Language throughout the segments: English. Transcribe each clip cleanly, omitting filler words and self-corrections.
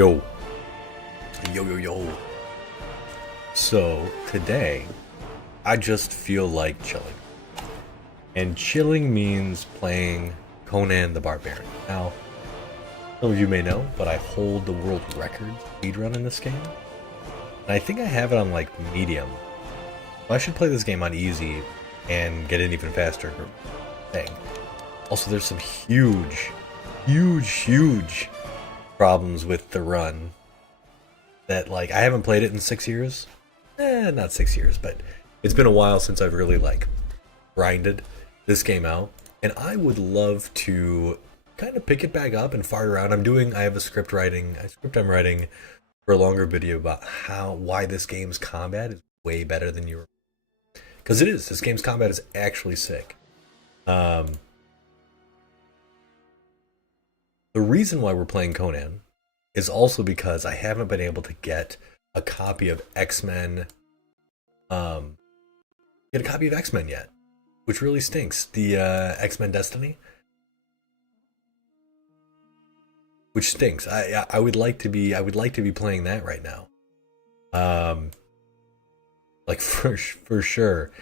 Yo, yo. So, today, I just feel like chilling. And chilling means playing Conan the Barbarian. Now, some of you may know, but I hold the world record speedrun in this game. And I think I have it on, like, medium. So I should play this game on easy and get in even faster thing. Also, there's some huge problems with the run that, like, I haven't played it in 6 years. Not 6 years, but it's been a while since I've really, like, grinded this game out. And I would love to kind of pick it back up and fart around. I have a script I'm writing for a longer video about why this game's combat is way better than you. Because it is. This game's combat is actually sick. The reason why we're playing Conan is also because I haven't been able to get a copy of X-Men yet, which really stinks. The X-Men Destiny, which stinks. I would like to be playing that right now, like for sure.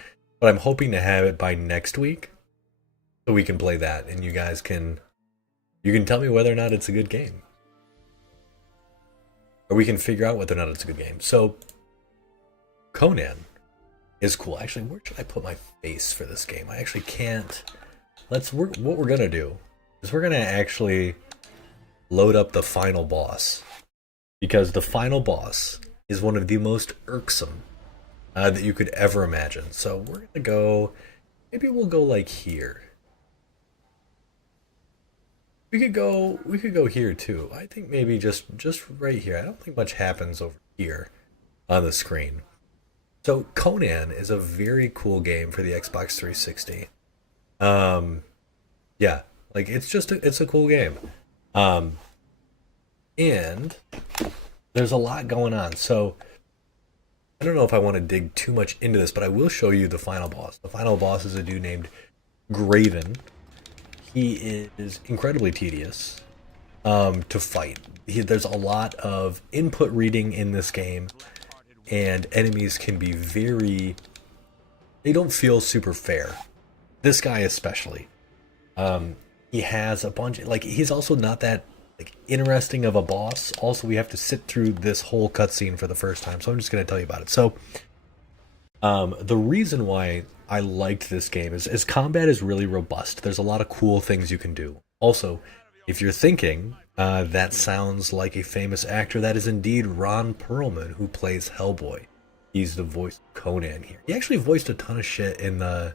But I'm hoping to have it by next week, so we can play that, and you guys can tell me whether or not it's a good game, or we can figure out whether or not it's a good game. So, Conan is cool. Actually, where should I put my face for this game? I actually can't. What we're gonna do is we're gonna actually load up the final boss, because the final boss is one of the most irksome that you could ever imagine. So we're gonna go. Maybe we'll go like here. We could go here too. I think maybe just right here. I don't think much happens over here on the screen. So Conan is a very cool game for the Xbox 360. Yeah, like it's a cool game. And there's a lot going on. So I don't know if I want to dig too much into this, but I will show you the final boss. The final boss is a dude named Graven. He is incredibly tedious to fight. There's a lot of input reading in this game, and enemies can be they don't feel super fair. This guy especially. He has a bunch, like, he's also not that, like, interesting of a boss. Also, we have to sit through this whole cutscene for the first time, so I'm just going to tell you about it. So, the reason why I liked this game is combat is really robust. There's a lot of cool things you can do. Also, if you're thinking that sounds like a famous actor, that is indeed Ron Perlman, who plays Hellboy. He's the voice of Conan here. He actually voiced a ton of shit in the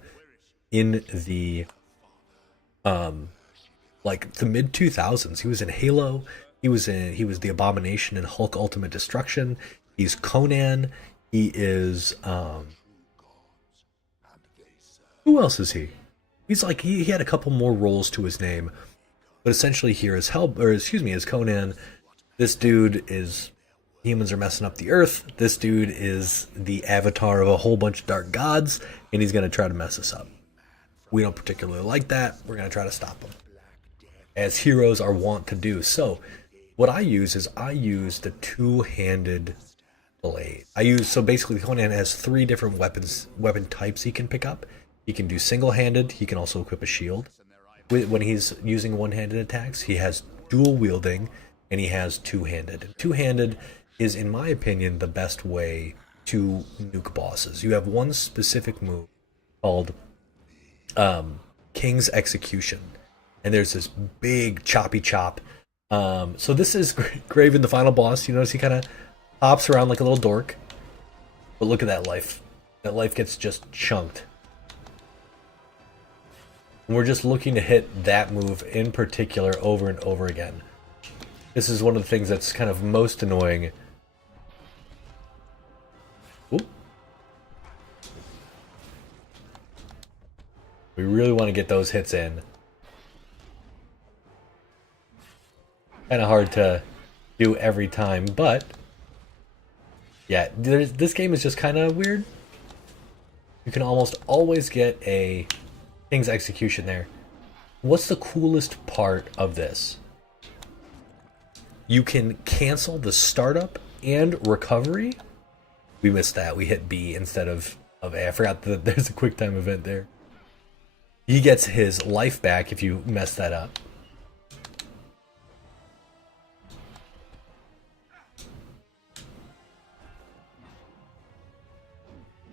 like the mid 2000s. He was in Halo. He was the Abomination in Hulk Ultimate Destruction. He's Conan. He is who else is he? He's like he had a couple more roles to his name, but essentially here is as Conan. This dude is humans are messing up the earth. This dude is the avatar of a whole bunch of dark gods, and he's gonna try to mess us up. We don't particularly like that. We're gonna try to stop him, as heroes are wont to do. So, what I use the two-handed blade. So basically Conan has 3 different weapon types he can pick up. He can do single-handed. He can also equip a shield. When he's using one-handed attacks, he has dual wielding, and he has two-handed. Two-handed is, in my opinion, the best way to nuke bosses. You have one specific move called King's Execution, and there's this big choppy chop. So this is Graven, the final boss. You notice he kind of hops around like a little dork, but look at that life. That life gets just chunked. And we're just looking to hit that move in particular over and over again. This is one of the things that's kind of most annoying. Ooh. We really want to get those hits in. Kind of hard to do every time, but yeah, this game is just kind of weird. You can almost always get a King's Execution there. What's the coolest part of this? you can cancel the startup and recovery. We missed that. We hit B instead of A. I forgot that there's a quick time event there. He gets his life back if you mess that up.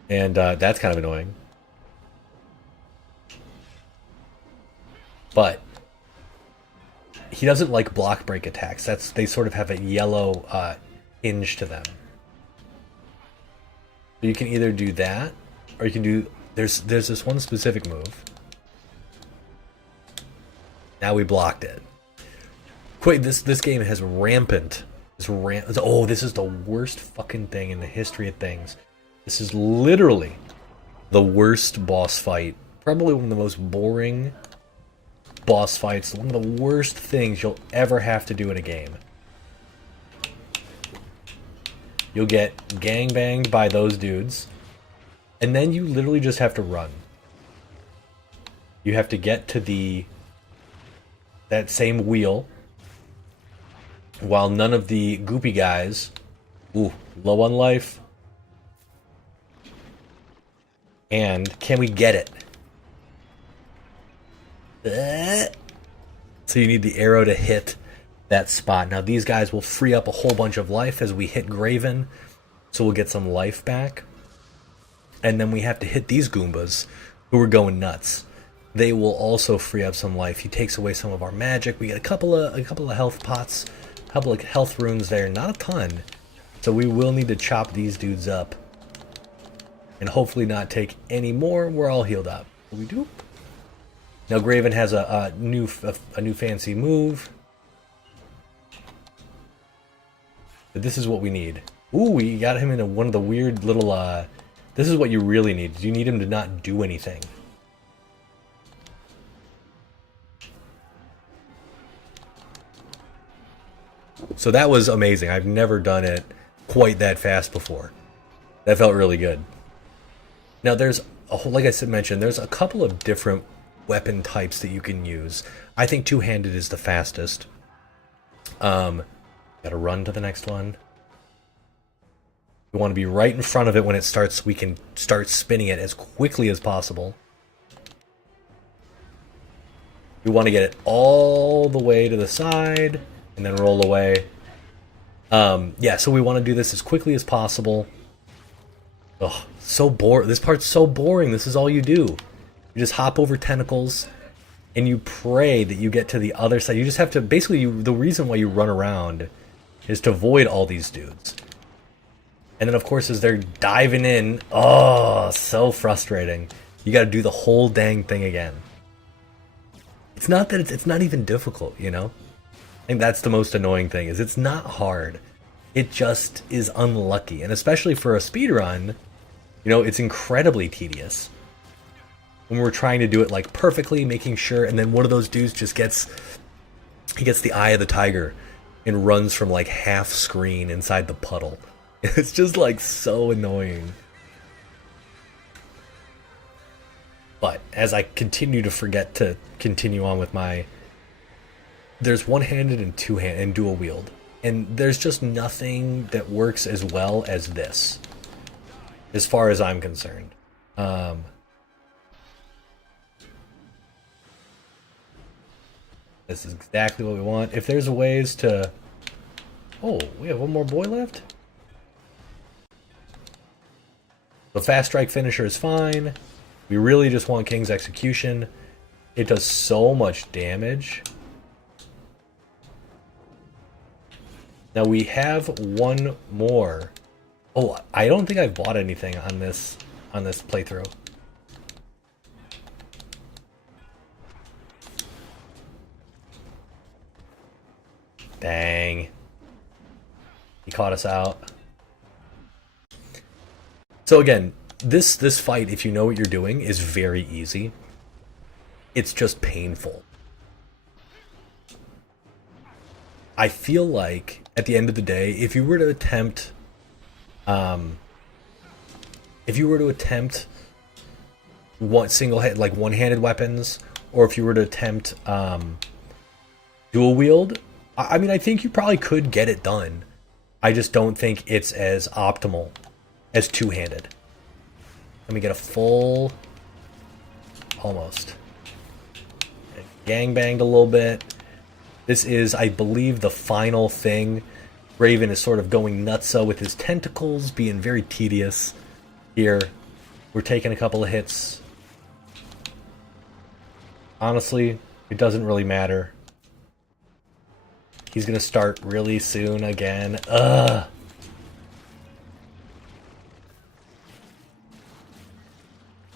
And that's kind of annoying. But he doesn't like block break attacks. They sort of have a yellow hinge to them. So you can either do that, or you can do there's this one specific move. Now we blocked it. Wait, this game has rampant. Oh, this is the worst fucking thing in the history of things. This is literally the worst boss fight. Probably one of the most boring boss fights. One of the worst things you'll ever have to do in a game. You'll get gangbanged by those dudes. And then you literally just have to run. You have to get to that same wheel. While none of the goopy guys... Ooh, low on life. And can we get it? So you need the arrow to hit that spot. Now these guys will free up a whole bunch of life as we hit Graven. So we'll get some life back. And then we have to hit these Goombas who are going nuts. They will also free up some life. He takes away some of our magic. We get a couple of health pots, a couple of health runes there, not a ton. So we will need to chop these dudes up. And hopefully not take any more. We're all healed up. We do. Now Graven has a new fancy move. But this is what we need. Ooh, we got him into one of the weird little... this is what you really need. You need him to not do anything. So that was amazing. I've never done it quite that fast before. That felt really good. Now there's, like I mentioned, there's a couple of different weapon types that you can use. I think two-handed is the fastest. Gotta run to the next one. We want to be right in front of it when it starts so we can start spinning it as quickly as possible. We want to get it all the way to the side and then roll away. Yeah, so we want to do this as quickly as possible. Ugh, so boring. This part's so boring. This is all you do. You just hop over tentacles and you pray that you get to the other side. You just have to, basically, the reason why you run around is to avoid all these dudes. And then, of course, as they're diving in, oh, so frustrating. You got to do the whole dang thing again. It's not that it's not even difficult, you know? I think that's the most annoying thing, is it's not hard. It just is unlucky. And especially for a speedrun, you know, it's incredibly tedious. When we're trying to do it, like, perfectly, making sure, and then one of those dudes just gets the eye of the tiger and runs from, like, half screen inside the puddle. It's just, like, so annoying. But as I continue to forget to continue on with my... There's one-handed and two-handed and dual wield. And there's just nothing that works as well as this. As far as I'm concerned. This is exactly what we want. If there's ways to... Oh, we have one more boy left? The fast strike finisher is fine. We really just want King's Execution. It does so much damage. Now we have one more. Oh, I don't think I've bought anything on this playthrough. Dang. He caught us out. So again, this fight, if you know what you're doing, is very easy. It's just painful. I feel like, at the end of the day, if you were to attempt... one-handed weapons, or if you were to attempt dual wield, I mean, I think you probably could get it done. I just don't think it's as optimal as two-handed. Let me get a full... Almost. Gangbanged a little bit. This is, I believe, the final thing. Raven is sort of going nutso with his tentacles, being very tedious here. We're taking a couple of hits. Honestly, it doesn't really matter. He's gonna start really soon again. Ugh.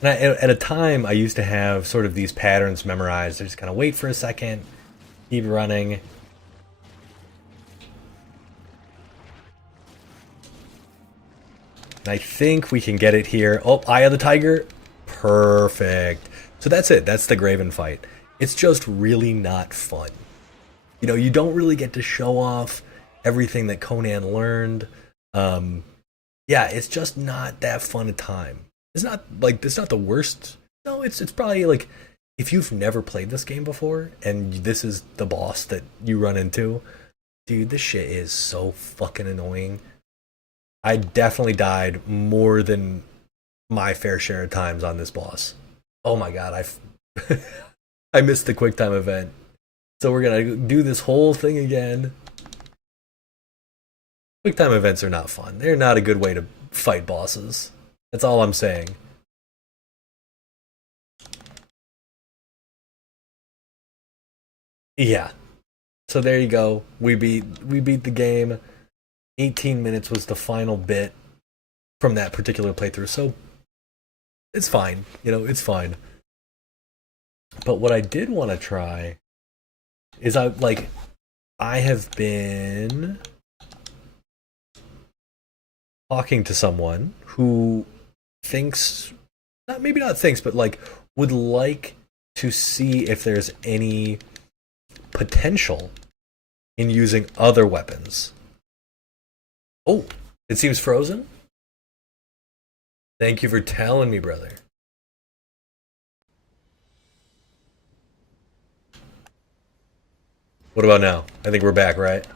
And at a time, I used to have sort of these patterns memorized. I just kind of wait for a second, keep running. And I think we can get it here. Oh, Eye of the Tiger. Perfect. So that's it. That's the Graven fight. It's just really not fun. You know, you don't really get to show off everything that Conan learned. Yeah, it's just not that fun a time. It's not like it's not the worst. No, it's probably like if you've never played this game before and this is the boss that you run into, dude, this shit is so fucking annoying. I definitely died more than my fair share of times on this boss. Oh my god, I missed the quick time event. So we're gonna do this whole thing again. Quick time events are not fun. They're not a good way to fight bosses. That's all I'm saying. Yeah. So there you go. We beat the game. 18 minutes was the final bit from that particular playthrough. So it's fine. You know, it's fine. But what I did want to try is I have been talking to someone who thinks, maybe not thinks, but like would like to see if there's any potential in using other weapons. Oh, it seems frozen? Thank you for telling me, brother. What about now? I think we're back, right?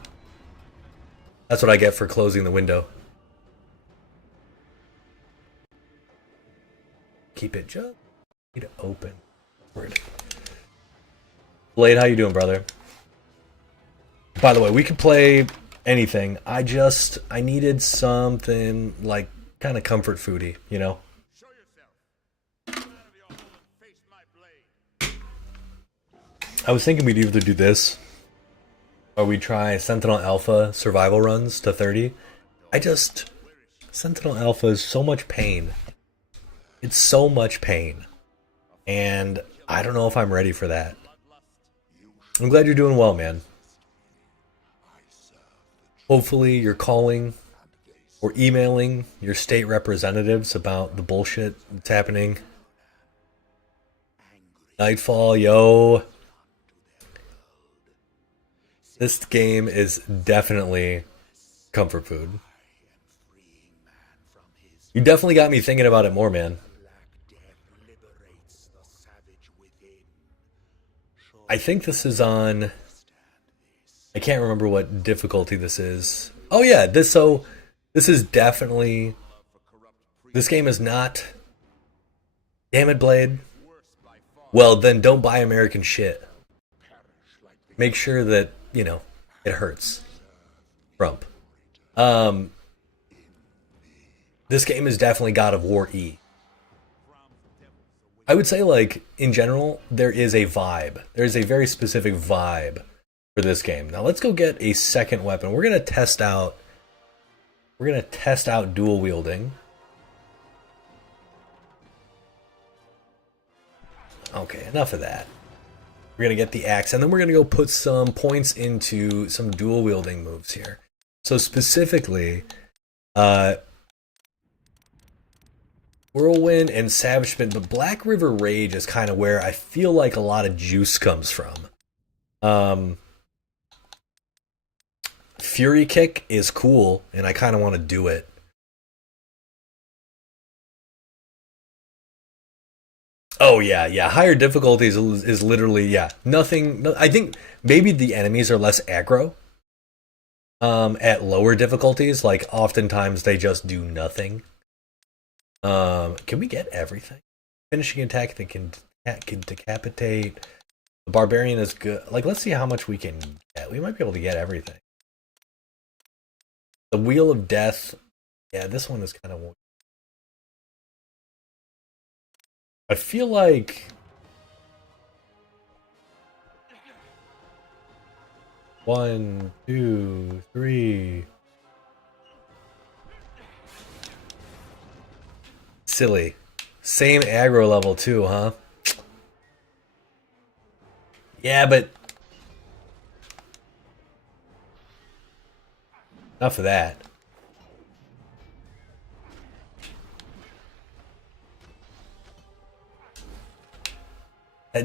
That's what I get for closing the window. Keep it just open. Word. Blade, how you doing, brother? By the way, we can play anything. I needed something like kind of comfort foody, you know? I was thinking we'd either do this or we try Sentinel Alpha survival runs to 30. Sentinel Alpha is so much pain. It's so much pain. And I don't know if I'm ready for that. I'm glad you're doing well, man. Hopefully you're calling or emailing your state representatives about the bullshit that's happening. Nightfall, yo. This game is definitely comfort food. You definitely got me thinking about it more, man. I think this is on... I can't remember what difficulty this is. Oh yeah, this is definitely... This game is not... Damn it, Blade. Well, then don't buy American shit. Make sure that, you know, it hurts. Trump. This game is definitely God of War E. I would say, like, in general, there is a vibe. There's a very specific vibe for this game. Now let's go get a second weapon. We're gonna test out dual wielding. Okay, enough of that. We're gonna get the axe, and then we're gonna go put some points into some dual wielding moves here. So specifically, Whirlwind and Savage Spin, but Black River Rage is kind of where I feel like a lot of juice comes from. Fury Kick is cool, and I kind of want to do it. Oh yeah, yeah. Higher difficulties is literally yeah nothing. No, I think maybe the enemies are less aggro. At lower difficulties, like oftentimes they just do nothing. Can we get everything? Finishing attack that can decapitate. The barbarian is good. Like, let's see how much we can get. We might be able to get everything. The wheel of death. Yeah, this one is kind of. I feel like. One, two, three. Silly. Same aggro level too, huh? Yeah, but enough of that.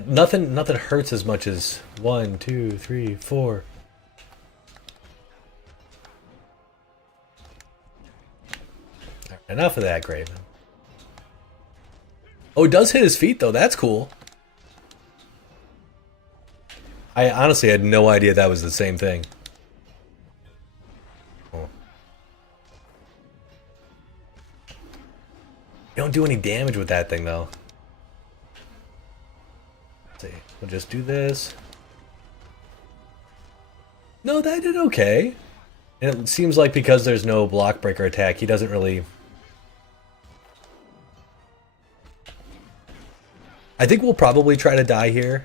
Nothing hurts as much as one, two, three, four. Right, enough of that, Graven. Oh, it does hit his feet though. That's cool. I honestly had no idea that was the same thing. Oh. You don't do any damage with that thing though. Let's see. We'll just do this. No, that did okay. And it seems like because there's no block breaker attack, he doesn't really. I think we'll probably try to die here.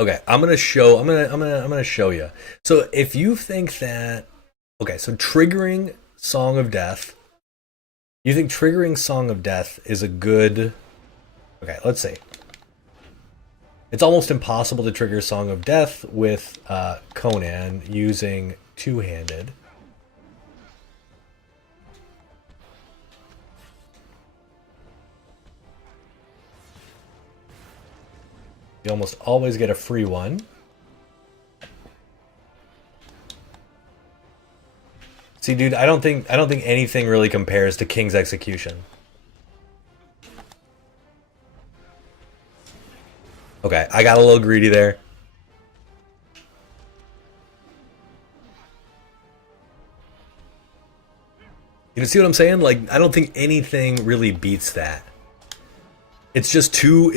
Okay, I'm gonna show you. So if you think that, okay, so triggering Song of Death, you think triggering Song of Death is a good. Okay, let's see. It's almost impossible to trigger Song of Death with Conan using two-handed. You almost always get a free one. See, dude, I don't think anything really compares to King's Execution. Okay, I got a little greedy there. You see what I'm saying? Like, I don't think anything really beats that. It's just too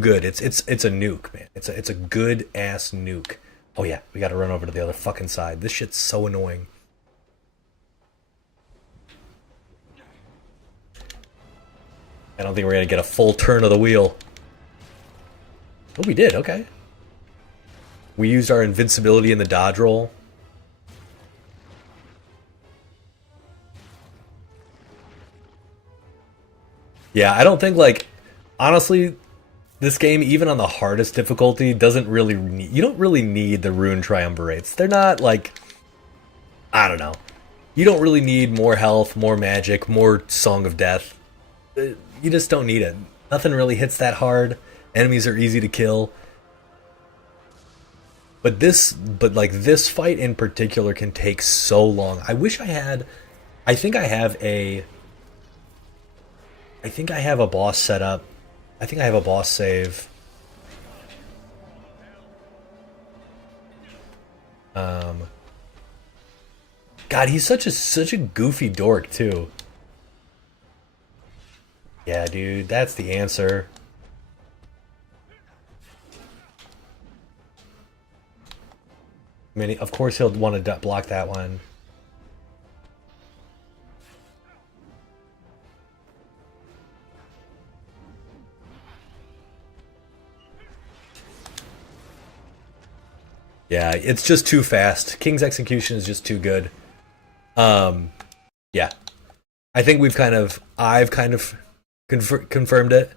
good. It's a nuke, man. It's a good ass nuke. Oh yeah, we gotta run over to the other fucking side. This shit's so annoying. I don't think we're gonna get a full turn of the wheel. Oh, we did, okay. We used our invincibility in the dodge roll. Yeah, I don't think, like, honestly, this game, even on the hardest difficulty, doesn't really need, you don't really need the rune triumvirates. They're not, like, I don't know. You don't really need more health, more magic, more Song of Death. You just don't need it. Nothing really hits that hard. Enemies are easy to kill. But this fight in particular can take so long. I wish I had, I think I have a boss set up. I think I have a boss save. God, he's such a goofy dork too. Yeah, dude, that's the answer. I mean, of course he'll want to block that one. Yeah, it's just too fast. King's Execution is just too good. Yeah. I think I've kind of confirmed it.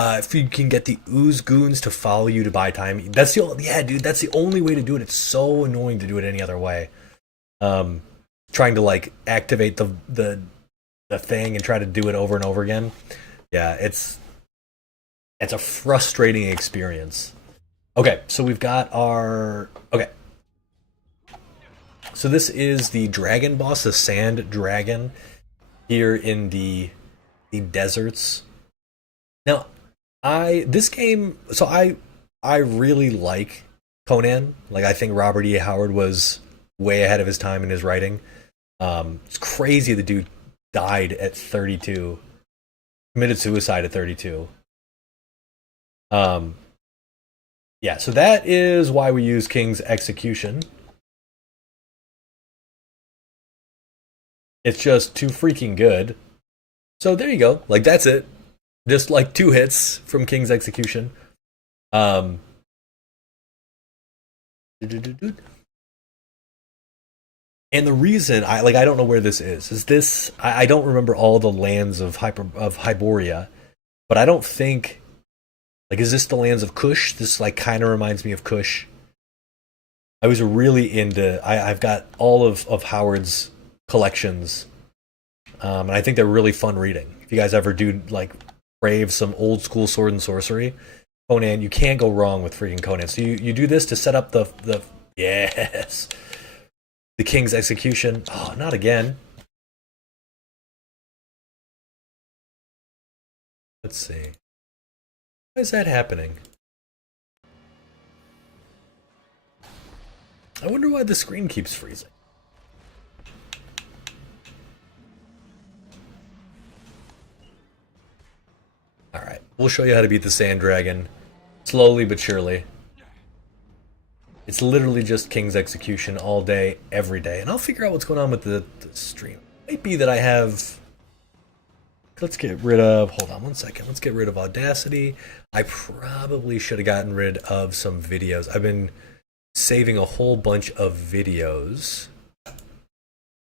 If you can get the ooze goons to follow you to buy time, that's yeah, dude, that's the only way to do it. It's so annoying to do it any other way. Trying to like activate the thing and try to do it over and over again. Yeah, it's a frustrating experience. Okay, so we've got our okay. So this is the dragon boss, the sand dragon, here in the deserts. Now, this game, so I really like Conan. Like, I think Robert E. Howard was way ahead of his time in his writing. It's crazy the dude died at 32, committed suicide at 32. Yeah, so that is why we use King's Execution. It's just too freaking good. So there you go. Like, that's it. Just like 2 hits from King's Execution. And the reason I don't know where this is this I don't remember all the lands of Hyboria, but I don't think, like, is this the lands of Kush? This like kind of reminds me of Kush. I was really into I've got all of Howard's collections, and I think they're really fun reading. If you guys ever do like crave some old school sword and sorcery, Conan, you can't go wrong with freaking Conan. So you do this to set up the yes, the King's Execution. Oh, not again. Let's see. Why is that happening? I wonder why the screen keeps freezing. Alright, we'll show you how to beat the Sand Dragon. Slowly but surely. It's literally just King's Execution all day, every day. And I'll figure out what's going on with the stream. It might be that I have... Let's get rid of... Hold on one second. Let's get rid of Audacity. I probably should have gotten rid of some videos. I've been saving a whole bunch of videos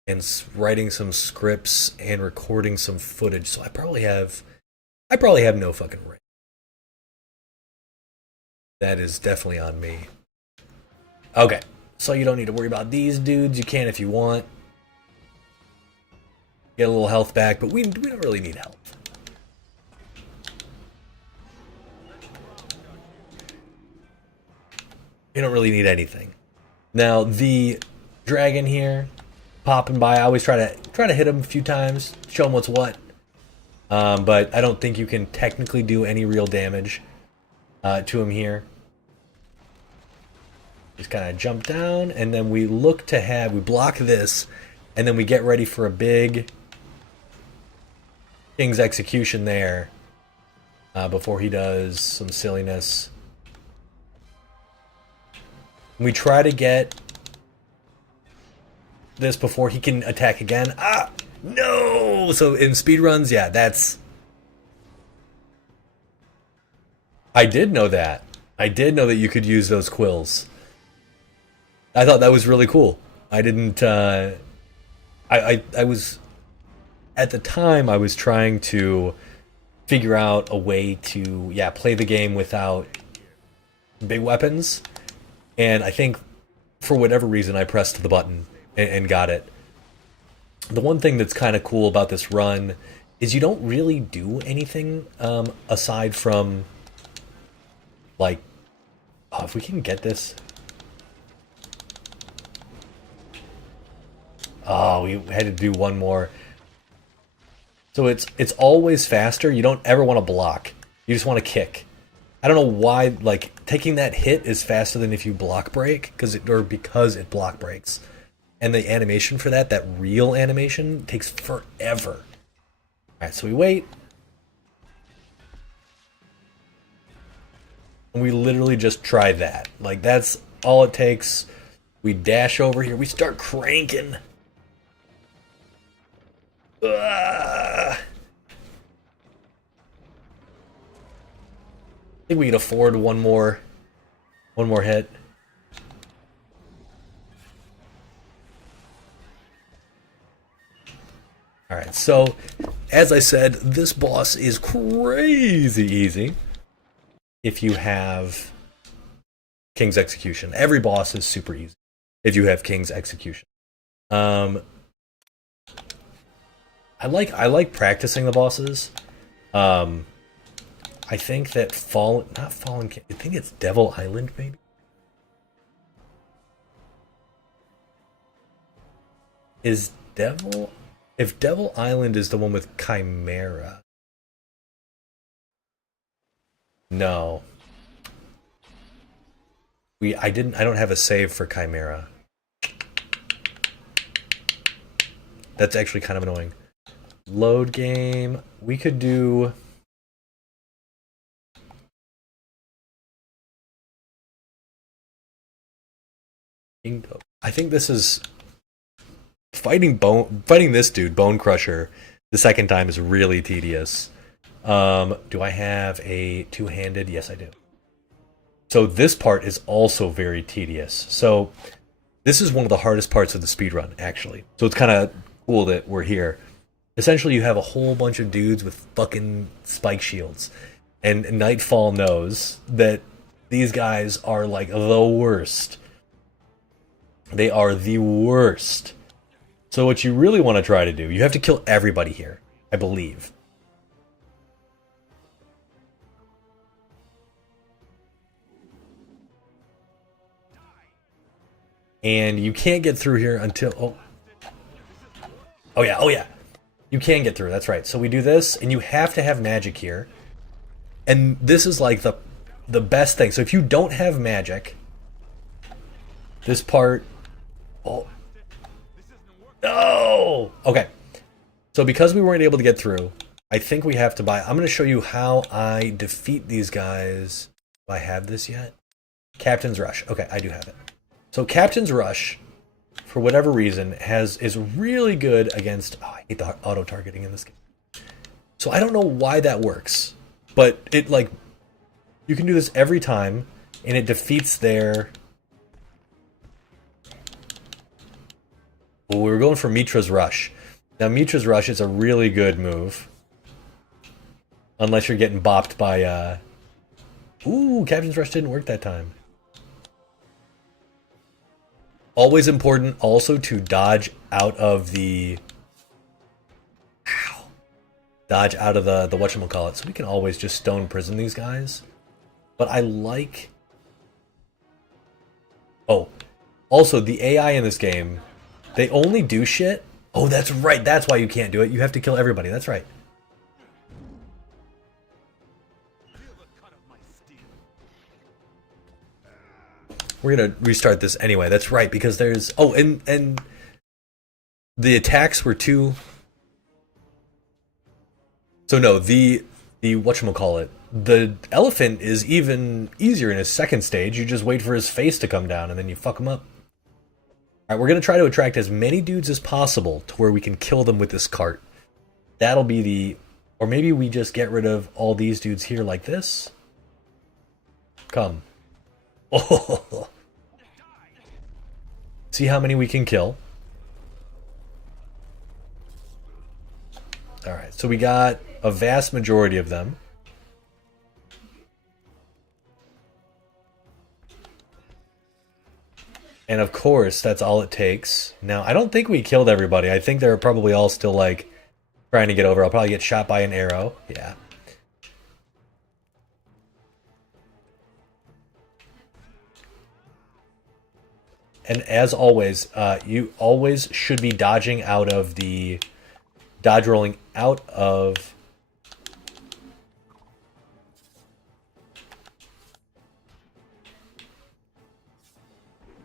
and writing some scripts and recording some footage. So I probably have no fucking right. That is definitely on me. Okay, so you don't need to worry about these dudes. You can if you want. Get a little health back, but we don't really need health. You don't really need anything. Now the dragon here, popping by. I always try to hit him a few times, show him what's what. But I don't think you can technically do any real damage to him here. Just kind of jump down, and then we look to have, we block this, and then we get ready for a big King's Execution there before he does some silliness. We try to get this before he can attack again. Ah! No! So in speedruns, yeah, that's... I did know that. I did know that you could use those quills. I thought that was really cool. I didn't, I was, at the time, I was trying to figure out a way to, yeah, play the game without big weapons. And I think, for whatever reason, I pressed the button and got it. The one thing that's kind of cool about this run is you don't really do anything aside from, like, oh, if we can get this... Oh, we had to do one more. So it's always faster. You don't ever want to block. You just want to kick. I don't know why, like, taking that hit is faster than if you block break, because it block breaks. And the animation for that real animation, takes forever. Alright, so we wait. And we literally just try that. Like, that's all it takes. We dash over here. We start cranking. I think we can afford one more hit. Alright, so as I said, this boss is crazy easy if you have King's Execution. Every boss is super easy if you have King's Execution. I like practicing the bosses. I think that I think it's Devil Island, maybe? Is Devil... If Devil Island is the one with Chimera... No. I don't have a save for Chimera. That's actually kind of annoying. Load game. We could do... I think this is... Fighting this dude, Bone Crusher, the second time is really tedious. Do I have a two-handed? Yes, I do. So this part is also very tedious. So this is one of the hardest parts of the speedrun, actually. So it's kind of cool that we're here. Essentially, you have a whole bunch of dudes with fucking spike shields. And Nightfall knows that these guys are like the worst. They are the worst. So what you really want to try to do, you have to kill everybody here, I believe. And you can't get through here until... Oh yeah, oh yeah. You can get through, that's right. So we do this, and you have to have magic here. And this is like the best thing. So if you don't have magic, this part... Oh. No! Okay. So because we weren't able to get through, I think we have to buy... I'm going to show you how I defeat these guys. Do I have this yet? Captain's Rush. Okay, I do have it. So Captain's Rush, for whatever reason, is really good against... Oh, I hate the auto-targeting in this game. So I don't know why that works. But it, like... You can do this every time, and it defeats their... Well, we were going for Mitra's Rush. Now, Mitra's Rush is a really good move. Unless you're getting bopped by... Ooh, Captain's Rush didn't work that time. Always important also to dodge out of the... Ow. Dodge out of the whatchamacallit. So we can always just stone prison these guys. But I like... Oh. Also, the AI in this game, they only do shit... Oh, that's right. That's why you can't do it. You have to kill everybody. That's right. We're gonna restart this anyway. That's right, because there's... Oh, and the attacks were too... So no, the whatchamacallit, the elephant is even easier in his second stage. You just wait for his face to come down, and then you fuck him up. Alright, we're gonna try to attract as many dudes as possible to where we can kill them with this cart. That'll be the... Or maybe we just get rid of all these dudes here like this. Come. Oh. See how many we can kill. Alright, so we got a vast majority of them. And of course, that's all it takes. Now, I don't think we killed everybody. I think they're probably all still, like, trying to get over. I'll probably get shot by an arrow. Yeah. And as always, you always should be dodging out of the... Dodge rolling out of...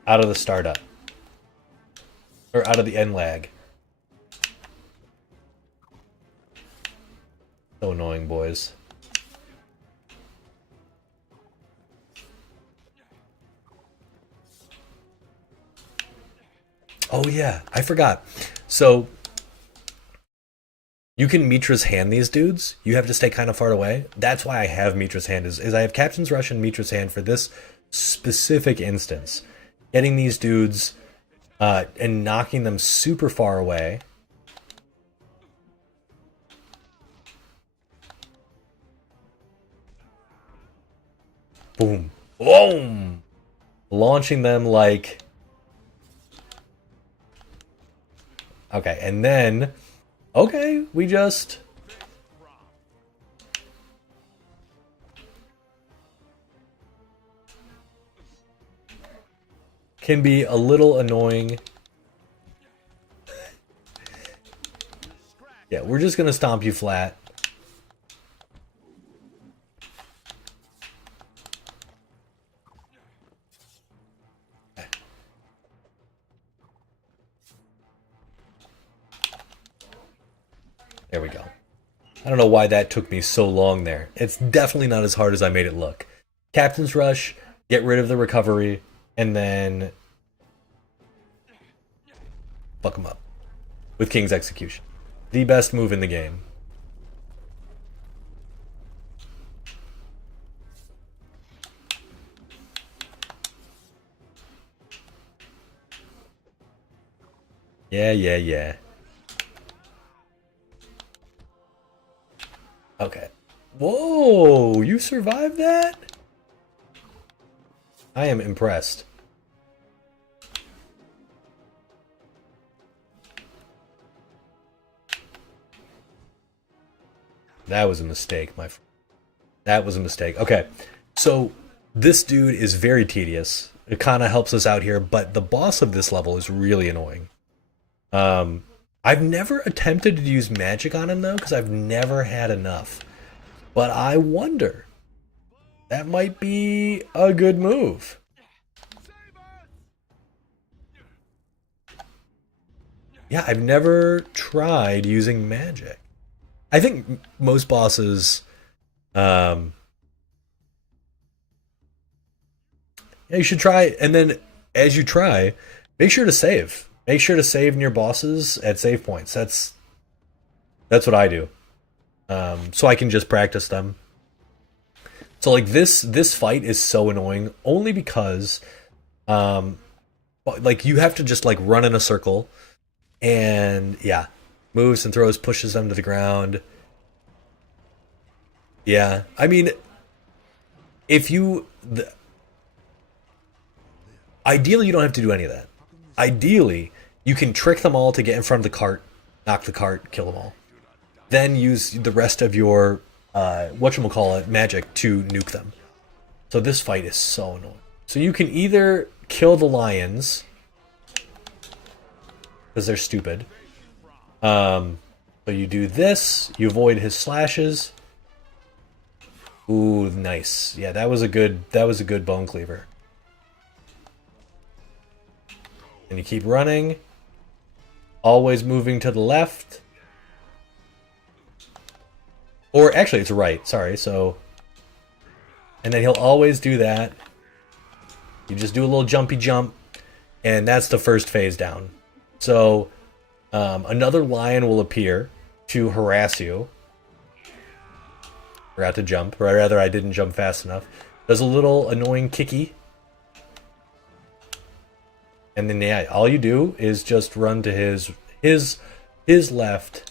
Out of the startup. Or out of the end lag. So annoying, boys. Oh yeah, I forgot. So you can Mitra's Hand these dudes. You have to stay kind of far away. That's why I have Mitra's Hand, is I have Captain's Rush and Mitra's Hand for this specific instance. Getting these dudes and knocking them super far away. Boom. Boom! Launching them like... Okay, and then... Okay, we just... Can be a little annoying. Yeah, we're just gonna stomp you flat. There we go. I don't know why that took me so long there. It's definitely not as hard as I made it look. Captain's Rush, get rid of the recovery, and then fuck him up with King's Execution. The best move in the game. Yeah, yeah, yeah. Okay. Whoa, you survived that? I am impressed. That was a mistake, my friend. That was a mistake. Okay, so this dude is very tedious. It kind of helps us out here, but the boss of this level is really annoying. I've never attempted to use magic on him, though, because I've never had enough. But I wonder. That might be a good move. Yeah, I've never tried using magic. I think most bosses, yeah, you should try, and then as you try, make sure to save. Make sure to save near bosses at save points. That's what I do, so I can just practice them. So like this fight is so annoying only because, like you have to just like run in a circle, and yeah, moves and throws, pushes them to the ground. Yeah, I mean, if you ideally you don't have to do any of that. Ideally, you can trick them all to get in front of the cart, knock the cart, kill them all. Then use the rest of your whatchamacallit magic to nuke them. So this fight is so annoying. So you can either kill the lions because they're stupid. So you do this, you avoid his slashes. Ooh, nice. Yeah, that was a good bone cleaver. And you keep running, always moving to the left. Or actually it's right, sorry, so and then he'll always do that. You just do a little jumpy jump, and that's the first phase down. So another lion will appear to harass you. Forgot to jump, or rather I didn't jump fast enough. Does a little annoying kicky. And then yeah, all you do is just run to his left.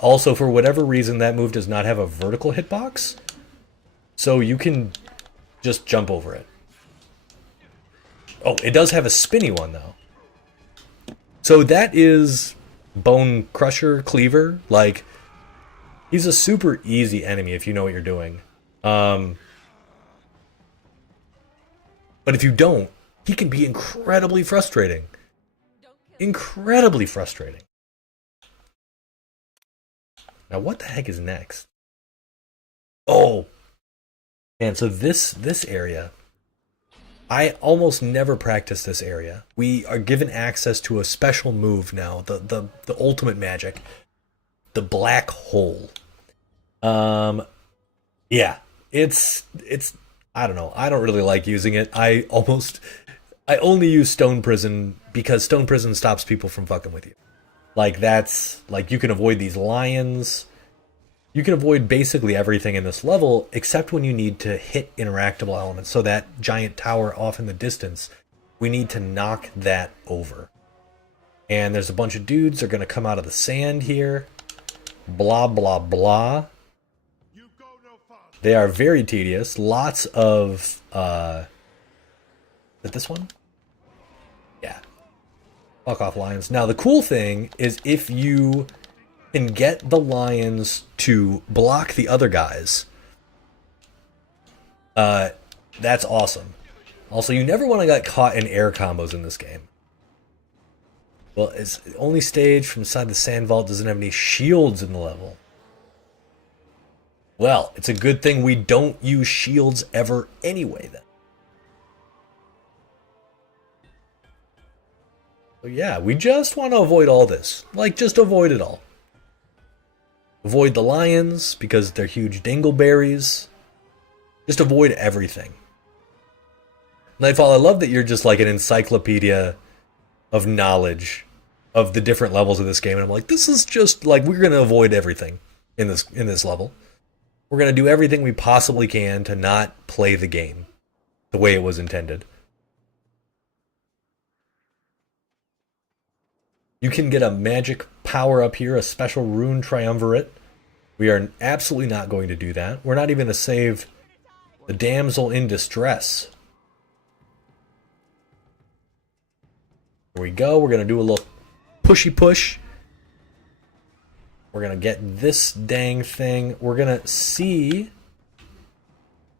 Also, for whatever reason, that move does not have a vertical hitbox, so you can just jump over it. Oh, it does have a spinny one though. So that is Bone Crusher Cleaver. Like, he's a super easy enemy if you know what you're doing. But if you don't, he can be incredibly frustrating. Incredibly frustrating. Now, what the heck is next? Oh, man. So this area, I almost never practice this area. We are given access to a special move now, the ultimate magic, the black hole. Yeah, it's I don't know. I don't really like using it. I only use Stone Prison because Stone Prison stops people from fucking with you. Like, that's like, you can avoid these lions. You can avoid basically everything in this level except when you need to hit interactable elements. So that giant tower off in the distance, we need to knock that over. And there's a bunch of dudes that are going to come out of the sand here. Blah, blah, blah. They are very tedious. Lots of, is it this one? Yeah. Fuck off, lions. Now, the cool thing is if you can get the lions to block the other guys, that's awesome. Also, you never want to get caught in air combos in this game. Well, it's the only stage from inside the sand vault doesn't have any shields in the level. Well, it's a good thing we don't use shields ever anyway, then. So yeah, we just want to avoid all this. Like, just avoid it all. Avoid the lions, because they're huge dingleberries. Just avoid everything. Nightfall, I love that you're just like an encyclopedia of knowledge of the different levels of this game, and I'm like, this is just like, we're gonna avoid everything in this level. We're gonna do everything we possibly can to not play the game the way it was intended. You can get a magic power up here, a special rune triumvirate. We are absolutely not going to do that. We're not even going to save the damsel in distress. Here we go. We're going to do a little pushy push. We're going to get this dang thing. We're going to see.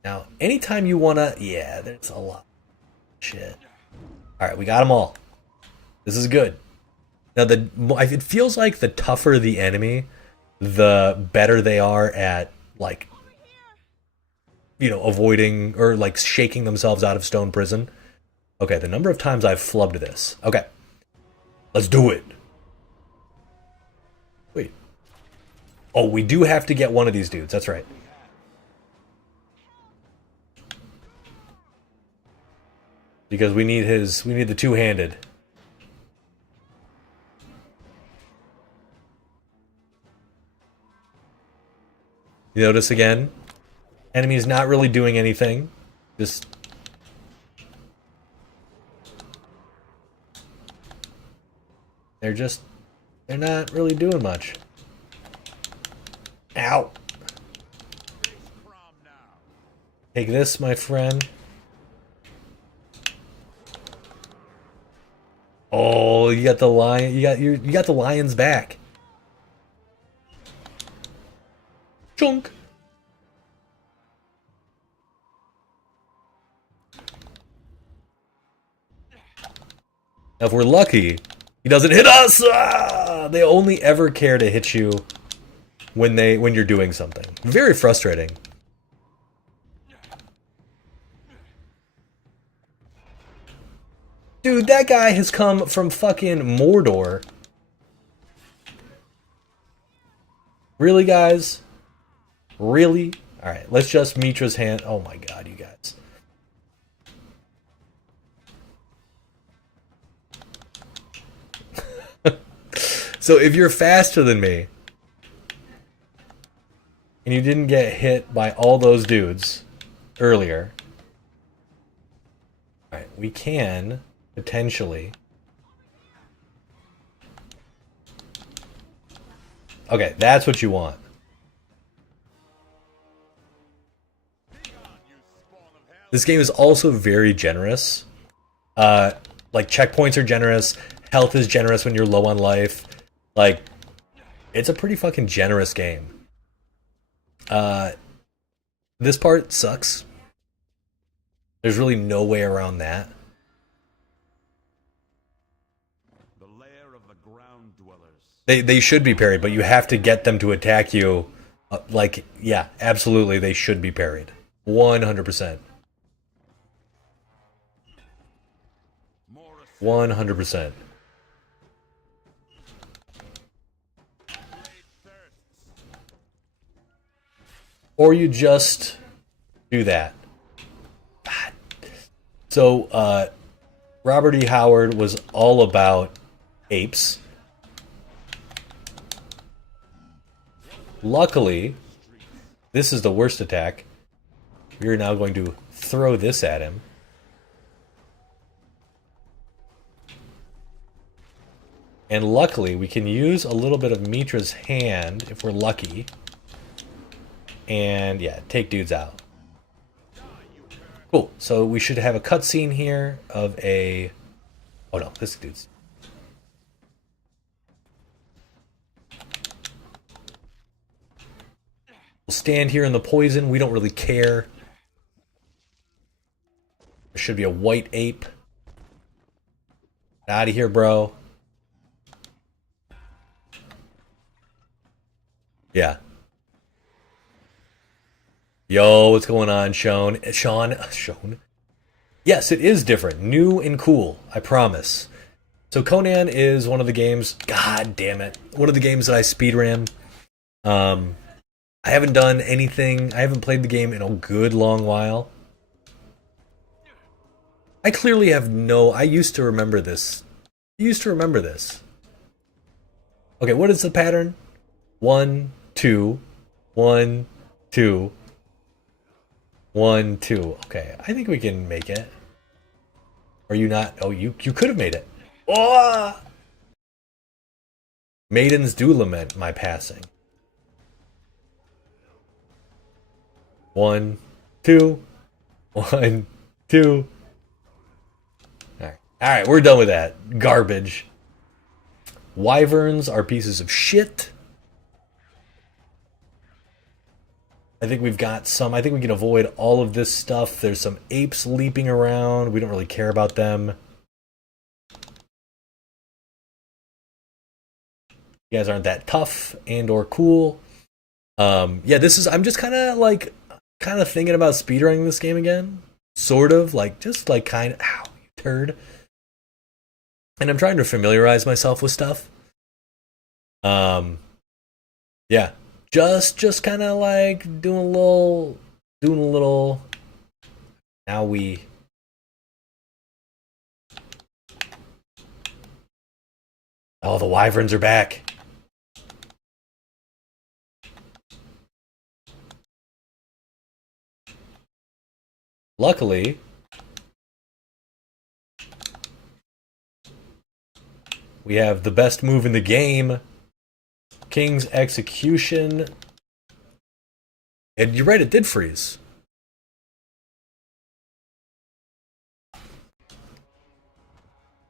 Now, anytime you want to... Yeah, there's a lot of shit. Alright, we got them all. This is good. Now, it feels like the tougher the enemy, the better they are at, like, you know, avoiding or, like, shaking themselves out of stone prison. Okay, the number of times I've flubbed this. Okay. Let's do it. Wait. Oh, we do have to get one of these dudes. That's right. Because we need the two-handed. You notice again? Enemy's not really doing anything. Just... They're not really doing much. Ow! Take this, my friend. Oh, you got the lion. You got the lion's back. Chunk. Now, if we're lucky, he doesn't hit us. Ah! They only ever care to hit you when you're doing something. Very frustrating. Dude, that guy has come from fucking Mordor. Really, guys? Really? Alright, let's just Mitra's hand. Oh my god, you guys. So if you're faster than me, and you didn't get hit by all those dudes earlier, alright, we can potentially... Okay, that's what you want. This game is also very generous. Like, checkpoints are generous. Health is generous when you're low on life. Like, it's a pretty fucking generous game. This part sucks. There's really no way around that. The lair of the ground dwellers. They should be parried, but you have to get them to attack you. Like, yeah, absolutely, they should be parried. 100%. 100%. Or you just do that. God. So, Robert E. Howard was all about apes. Luckily, this is the worst attack. We're now going to throw this at him. And luckily, we can use a little bit of Mitra's hand, if we're lucky. And, yeah, take dudes out. Cool. So we should have a cutscene here of a... Oh, no. This dude's... We'll stand here in the poison. We don't really care. There should be a white ape. Get out of here, bro. Yeah. Yo, what's going on, Sean? Sean? Yes, it is different. New and cool, I promise. So Conan is one of the games, god damn it, one of the games that I speedran. Um, I haven't done anything, I haven't played the game in a good long while. I clearly have no, I used to remember this. I used to remember this. Okay, what is the pattern? 1, 2, 1, 2, 1, 2. Okay, I think we can make it. Are you not? Oh, you could have made it. Oh! Maidens do lament my passing. 1, 2, 1, 2. Alright, we're done with that. Garbage. Wyverns are pieces of shit. I think we've got some. I think we can avoid all of this stuff. There's some apes leaping around. We don't really care about them. You guys aren't that tough and or cool. Yeah, this is. I'm just kind of thinking about speedrunning this game again. Sort of like just like kind of. Ow, you turd. And I'm trying to familiarize myself with stuff. Yeah, just kind of like doing a little. Now we. Oh, the wyverns are back. Luckily, we have the best move in the game, King's Execution. And you're right, it did freeze.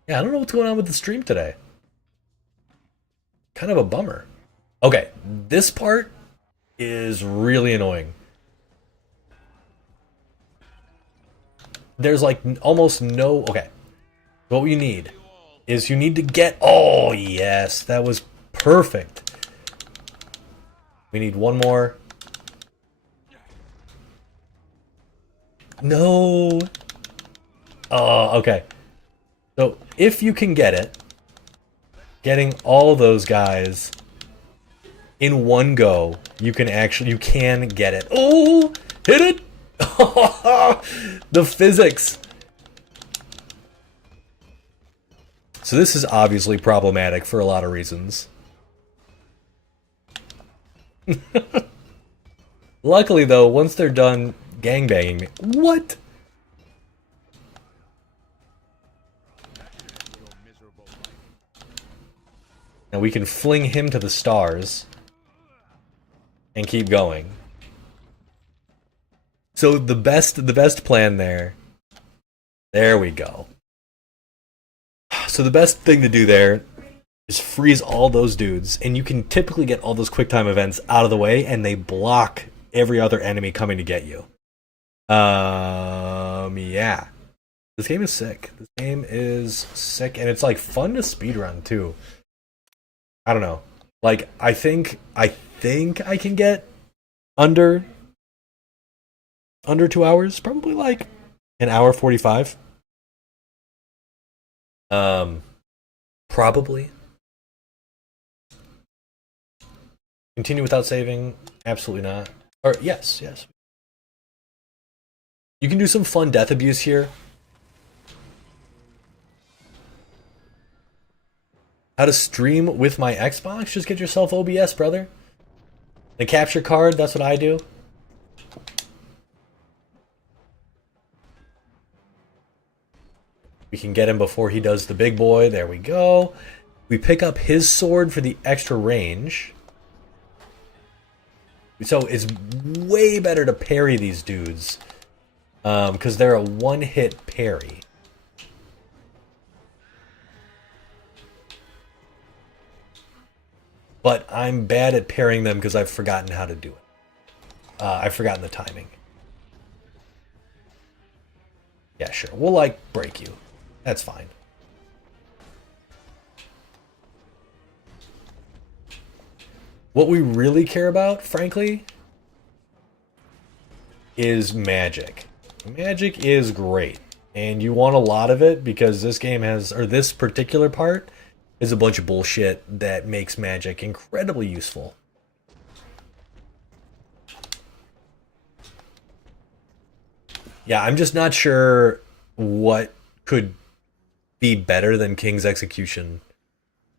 Yeah, I don't know what's going on with the stream today. Kind of a bummer. Okay, this part is really annoying. There's like almost no... Okay, what you need is you need to get... Oh, yes, that was perfect. We need one more. No. Oh, okay. So if you can get it, getting all those guys in one go, you can get it. Oh, hit it! The physics. So this is obviously problematic for a lot of reasons. Luckily though, once they're done gangbanging me... What? Now we can fling him to the stars and keep going. So the best plan there. There we go. So the best thing to do there is freeze all those dudes, and you can typically get all those quick time events out of the way, and they block every other enemy coming to get you. Yeah. This game is sick. This game is sick, and it's like fun to speedrun too. I don't know. Like I think I can get under 2 hours, probably like an hour 45. Probably. Continue without saving? Absolutely not. Or yes. You can do some fun death abuse here. How to stream with my Xbox? Just get yourself OBS, brother. The capture card, that's what I do. We can get him before he does the big boy. There we go. We pick up his sword for the extra range. So it's way better to parry these dudes. Because they're a one-hit parry. But I'm bad at parrying them because I've forgotten how to do it. I've forgotten the timing. Yeah, sure. We'll, like, break you. That's fine. What we really care about, frankly, is magic. Magic is great, and you want a lot of it because this game has, or this particular part, is a bunch of bullshit that makes magic incredibly useful. Yeah, I'm just not sure what could be better than King's Execution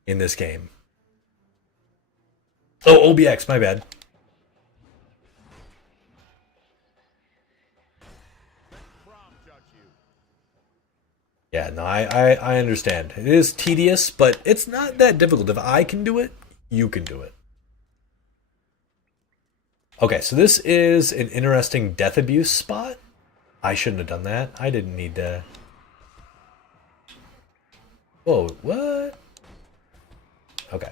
in this game. Oh, OBX, my bad. Yeah, no, I understand. It is tedious, but it's not that difficult. If I can do it, you can do it. Okay, so this is an interesting death abuse spot. I shouldn't have done that. I didn't need to... Whoa, what? Okay.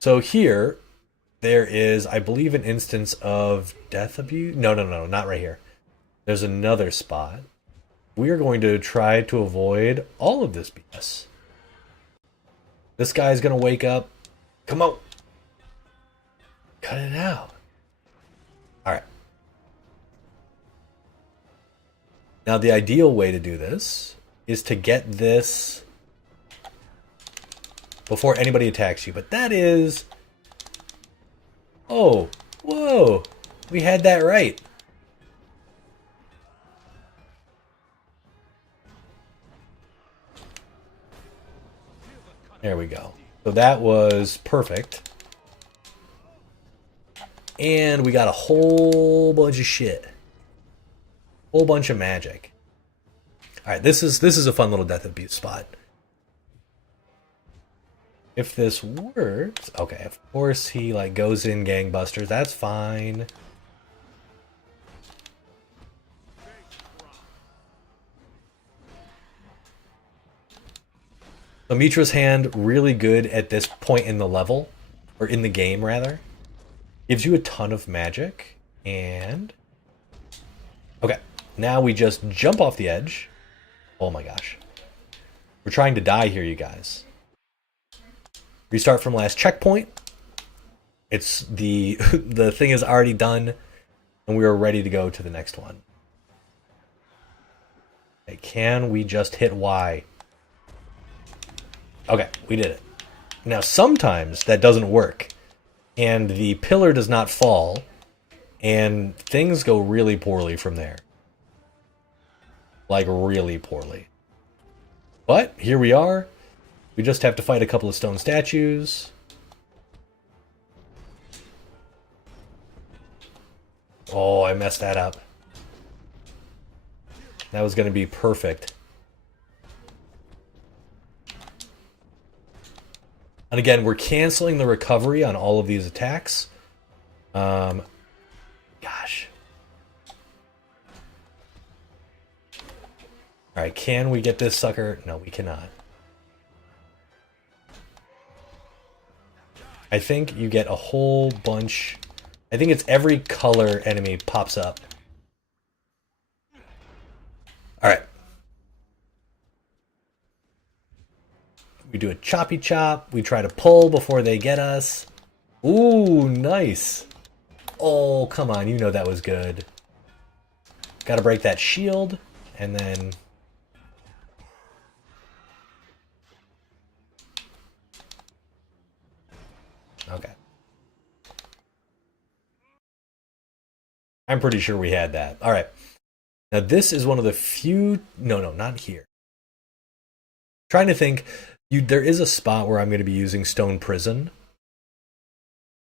So here, there is, I believe, an instance of death abuse. No, not right here. There's another spot. We are going to try to avoid all of this BS. This guy's going to wake up. Come on. Cut it out. Alright. Now, the ideal way to do this is to get this before anybody attacks you. But that is... Oh, whoa. We had that right. There we go. So that was perfect. And we got a whole bunch of shit. Whole bunch of magic. Alright, this is a fun little death abuse spot. If this works... Okay, of course he like goes in gangbusters. That's fine. So Mitra's hand, really good at this point in the level, or in the game rather. Gives you a ton of magic, and... Okay, now we just jump off the edge. Oh my gosh. We're trying to die here, you guys. Restart from last checkpoint. It's the... the thing is already done, and we are ready to go to the next one. Okay, can we just hit Y? Okay, we did it. Now, sometimes that doesn't work, and the pillar does not fall, and things go really poorly from there. Like, really poorly. But, here we are. We just have to fight a couple of stone statues. Oh, I messed that up. That was going to be perfect. And again, we're canceling the recovery on all of these attacks. Gosh. Alright, can we get this sucker? No, we cannot. I think you get a whole bunch... I think it's every color enemy pops up. Alright. We do a choppy chop. We try to pull before they get us. Ooh, nice. Oh, come on. You know that was good. Got to break that shield. And then... Okay. I'm pretty sure we had that. All right. Now this is one of the few... No, not here. Trying to think... there is a spot where I'm going to be using Stone Prison.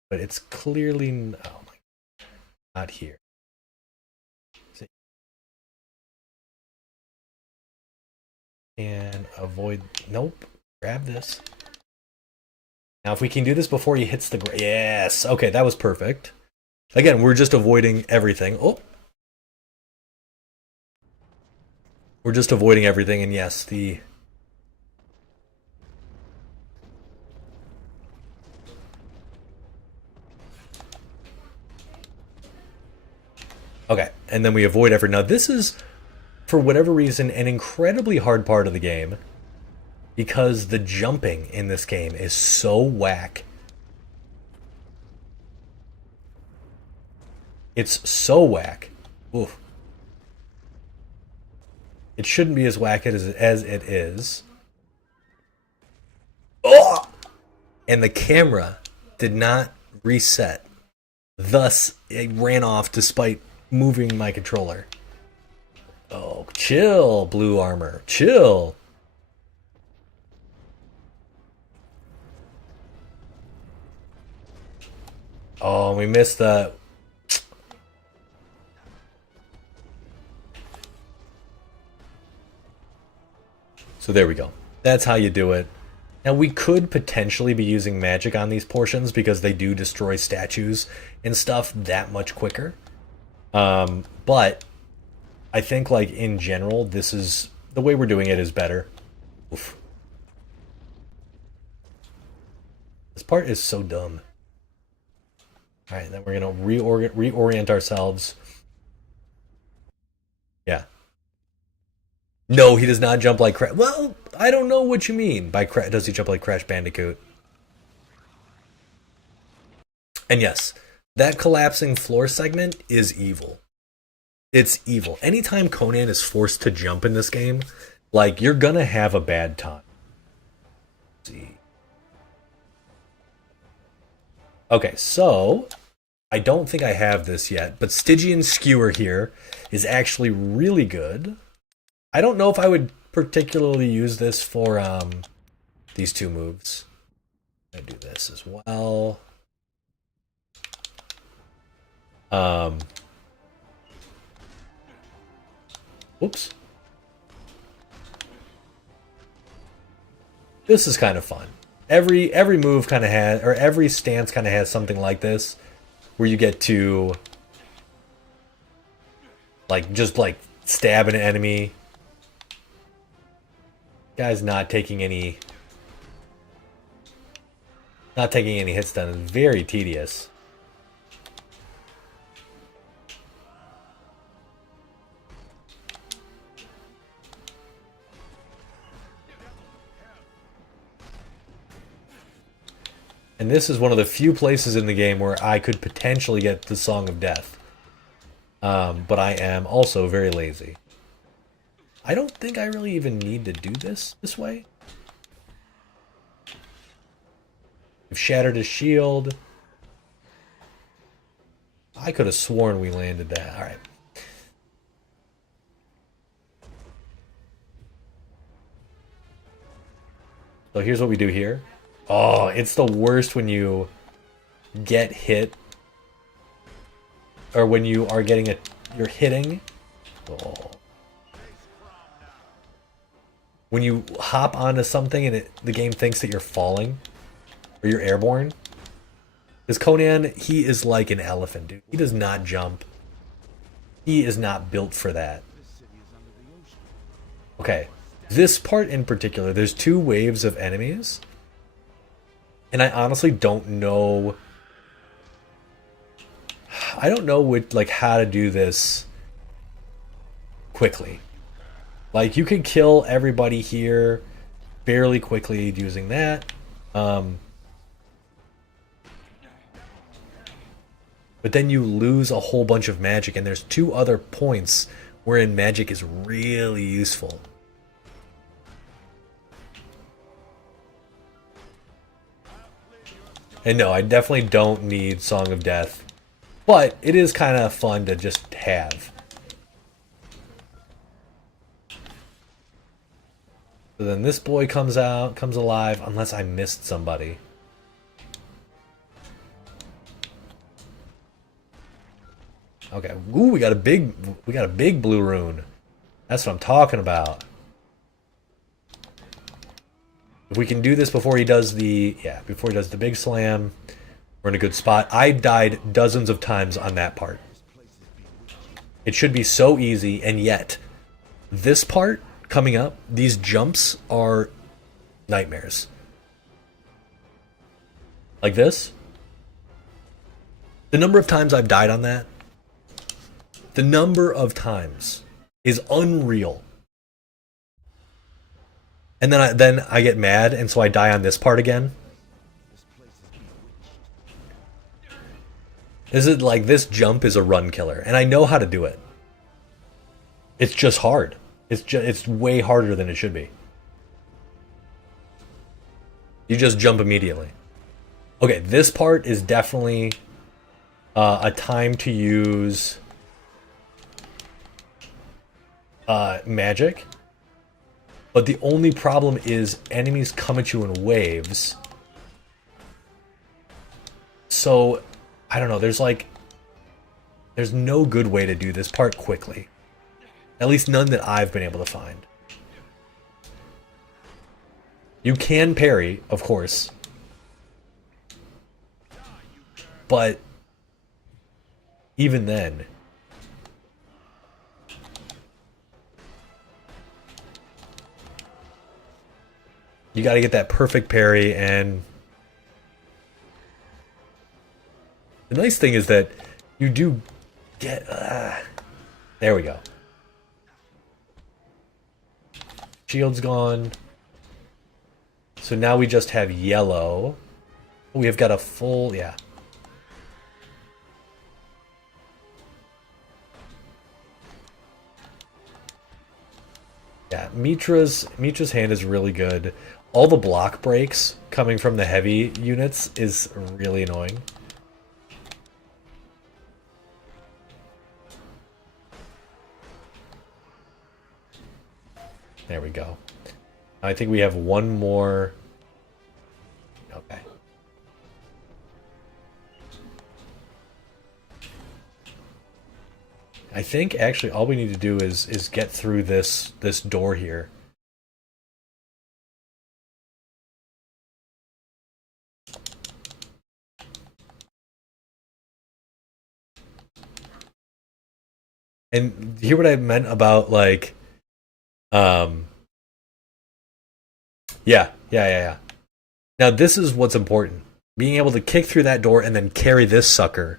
But it's clearly... Oh my... Not here. And avoid... Nope. Grab this. Now if we can do this before he hits the... Yes! Okay, that was perfect. Again, we're just avoiding everything. Oh! We're just avoiding everything, and yes, the... Okay, and then we avoid every... Now this is, for whatever reason, an incredibly hard part of the game. Because the jumping in this game is so whack. It's so whack. Oof. It shouldn't be as whack as it is. Oh! And the camera did not reset. Thus, it ran off despite moving my controller. Oh, chill, blue armor. Chill. Oh, we missed the... So there we go. That's how you do it. Now we could potentially be using magic on these portions because they do destroy statues and stuff that much quicker. But I think like in general, this is the way we're doing it is better. Oof. This part is so dumb. All right, then we're gonna reorient ourselves. Yeah. No, he does not jump like Crash. Well, I don't know what you mean by does he jump like Crash Bandicoot? And yes, that collapsing floor segment is evil. It's evil. Anytime Conan is forced to jump in this game, like, you're gonna have a bad time. Let's see. Okay, so I don't think I have this yet, but Stygian Skewer here is actually really good. I don't know if I would particularly use this for these two moves. I'm gonna do this as well. Whoops. This is kind of fun. Every move kind of has, or every stance kind of has something like this, where you get to like just like stab an enemy. Guy's not taking any hits done. It's very tedious. And this is one of the few places in the game where I could potentially get the Song of Death. But I am also very lazy. I don't think I really even need to do this way. We've shattered his shield. I could have sworn we landed that. Alright. So here's what we do here. Oh, it's the worst when you get hit. Or when you are getting you're hitting. Oh. When you hop onto something and the game thinks that you're falling. Or you're airborne. Because Conan, he is like an elephant, dude. He does not jump. He is not built for that. Okay. This part in particular, there's two waves of enemies. And I honestly don't know... I don't know like how to do this quickly. Like, you could kill everybody here fairly quickly using that. But then you lose a whole bunch of magic, and there's two other points wherein magic is really useful. And no, I definitely don't need Song of Death. But it is kind of fun to just have. So then this boy comes alive, unless I missed somebody. Okay, ooh, we got a big blue rune. That's what I'm talking about. If we can do this before he does the big slam, we're in a good spot. I died dozens of times on that part. It should be so easy, and yet this part coming up, these jumps are nightmares. Like this. The number of times I've died on that, the number of times is unreal. And then I get mad, and so I die on this part again. This is like, this jump is a run killer, and I know how to do it. It's just hard. It's way harder than it should be. You just jump immediately. Okay, this part is definitely a time to use magic. But the only problem is enemies come at you in waves. So, I don't know, there's no good way to do this part quickly. At least none that I've been able to find. You can parry, of course. But even then, you got to get that perfect parry, and the nice thing is that you do get... there we go. Shield's gone. So now we just have yellow. We have got a full... yeah. Yeah, Mitra's hand is really good. All the block breaks coming from the heavy units is really annoying. There we go. I think we have one more. Okay. I think actually all we need to do is get through this door here. And hear what I meant about like yeah. Now this is what's important. Being able to kick through that door and then carry this sucker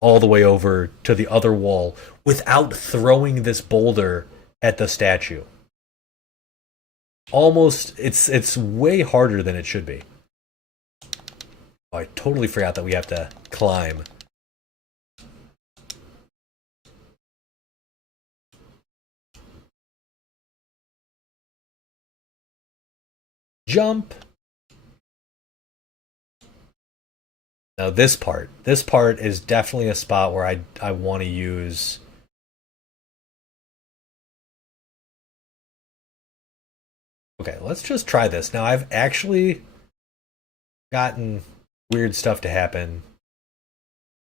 all the way over to the other wall without throwing this boulder at the statue. Almost, it's way harder than it should be. Oh, I totally forgot that we have to climb. Jump. Now this part is definitely a spot where I want to use. Okay, let's just try this. Now I've actually gotten weird stuff to happen.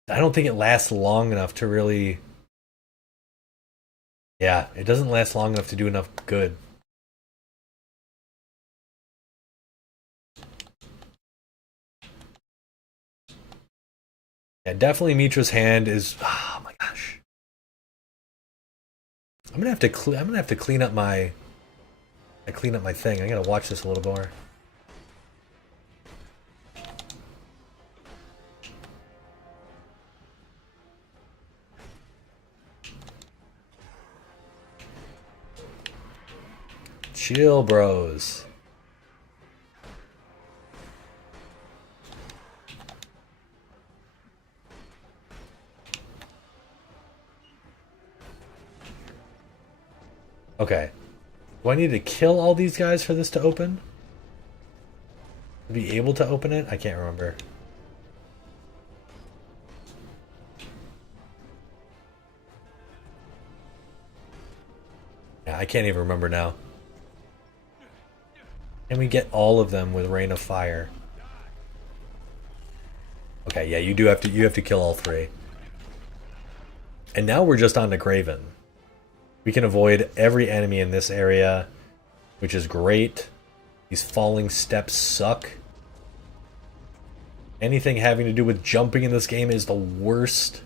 I don't think it lasts long enough to really... yeah, it doesn't last long enough to do enough good. Yeah, definitely Mitra's hand is... oh my gosh. I'm gonna have to clean up my... clean up my thing. I gotta watch this a little more. Chill, bros. Okay. Do I need to kill all these guys for this to open? To be able to open it? I can't remember. Yeah, I can't even remember now. Can we get all of them with Rain of Fire? Okay, yeah, you have to kill all three. And now we're just on to Graven. We can avoid every enemy in this area, which is great. These falling steps suck. Anything having to do with jumping in this game is the worst.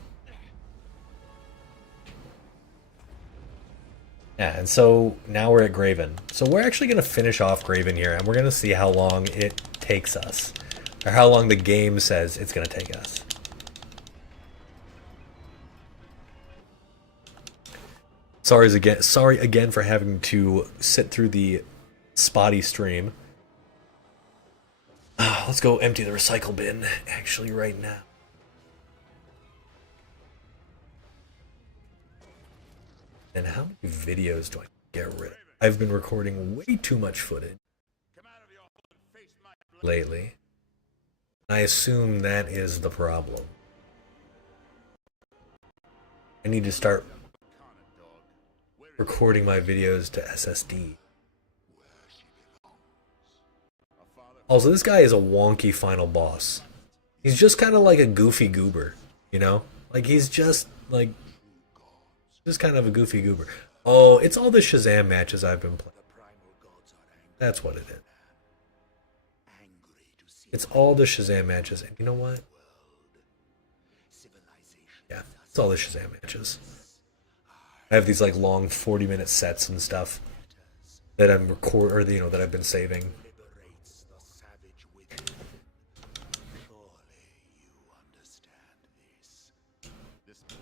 Yeah, and so now we're at Graven. So we're actually going to finish off Graven here, and we're going to see how long it takes us. Or how long the game says it's going to take us. Sorry again for having to sit through the spotty stream. Let's go empty the recycle bin, actually, right now. And how many videos do I get rid of? I've been recording way too much footage lately. I assume that is the problem. I need to start recording my videos to SSD. Also, this guy is a wonky final boss. He's just kind of like a goofy goober, you know? Like, he's just, like, just kind of a goofy goober. Oh, it's all the Shazam matches I've been playing. That's what it is. It's all the Shazam matches. And you know what? Yeah, it's all the Shazam matches. I have these, like, long 40-minute sets and stuff that I'm that I've been saving.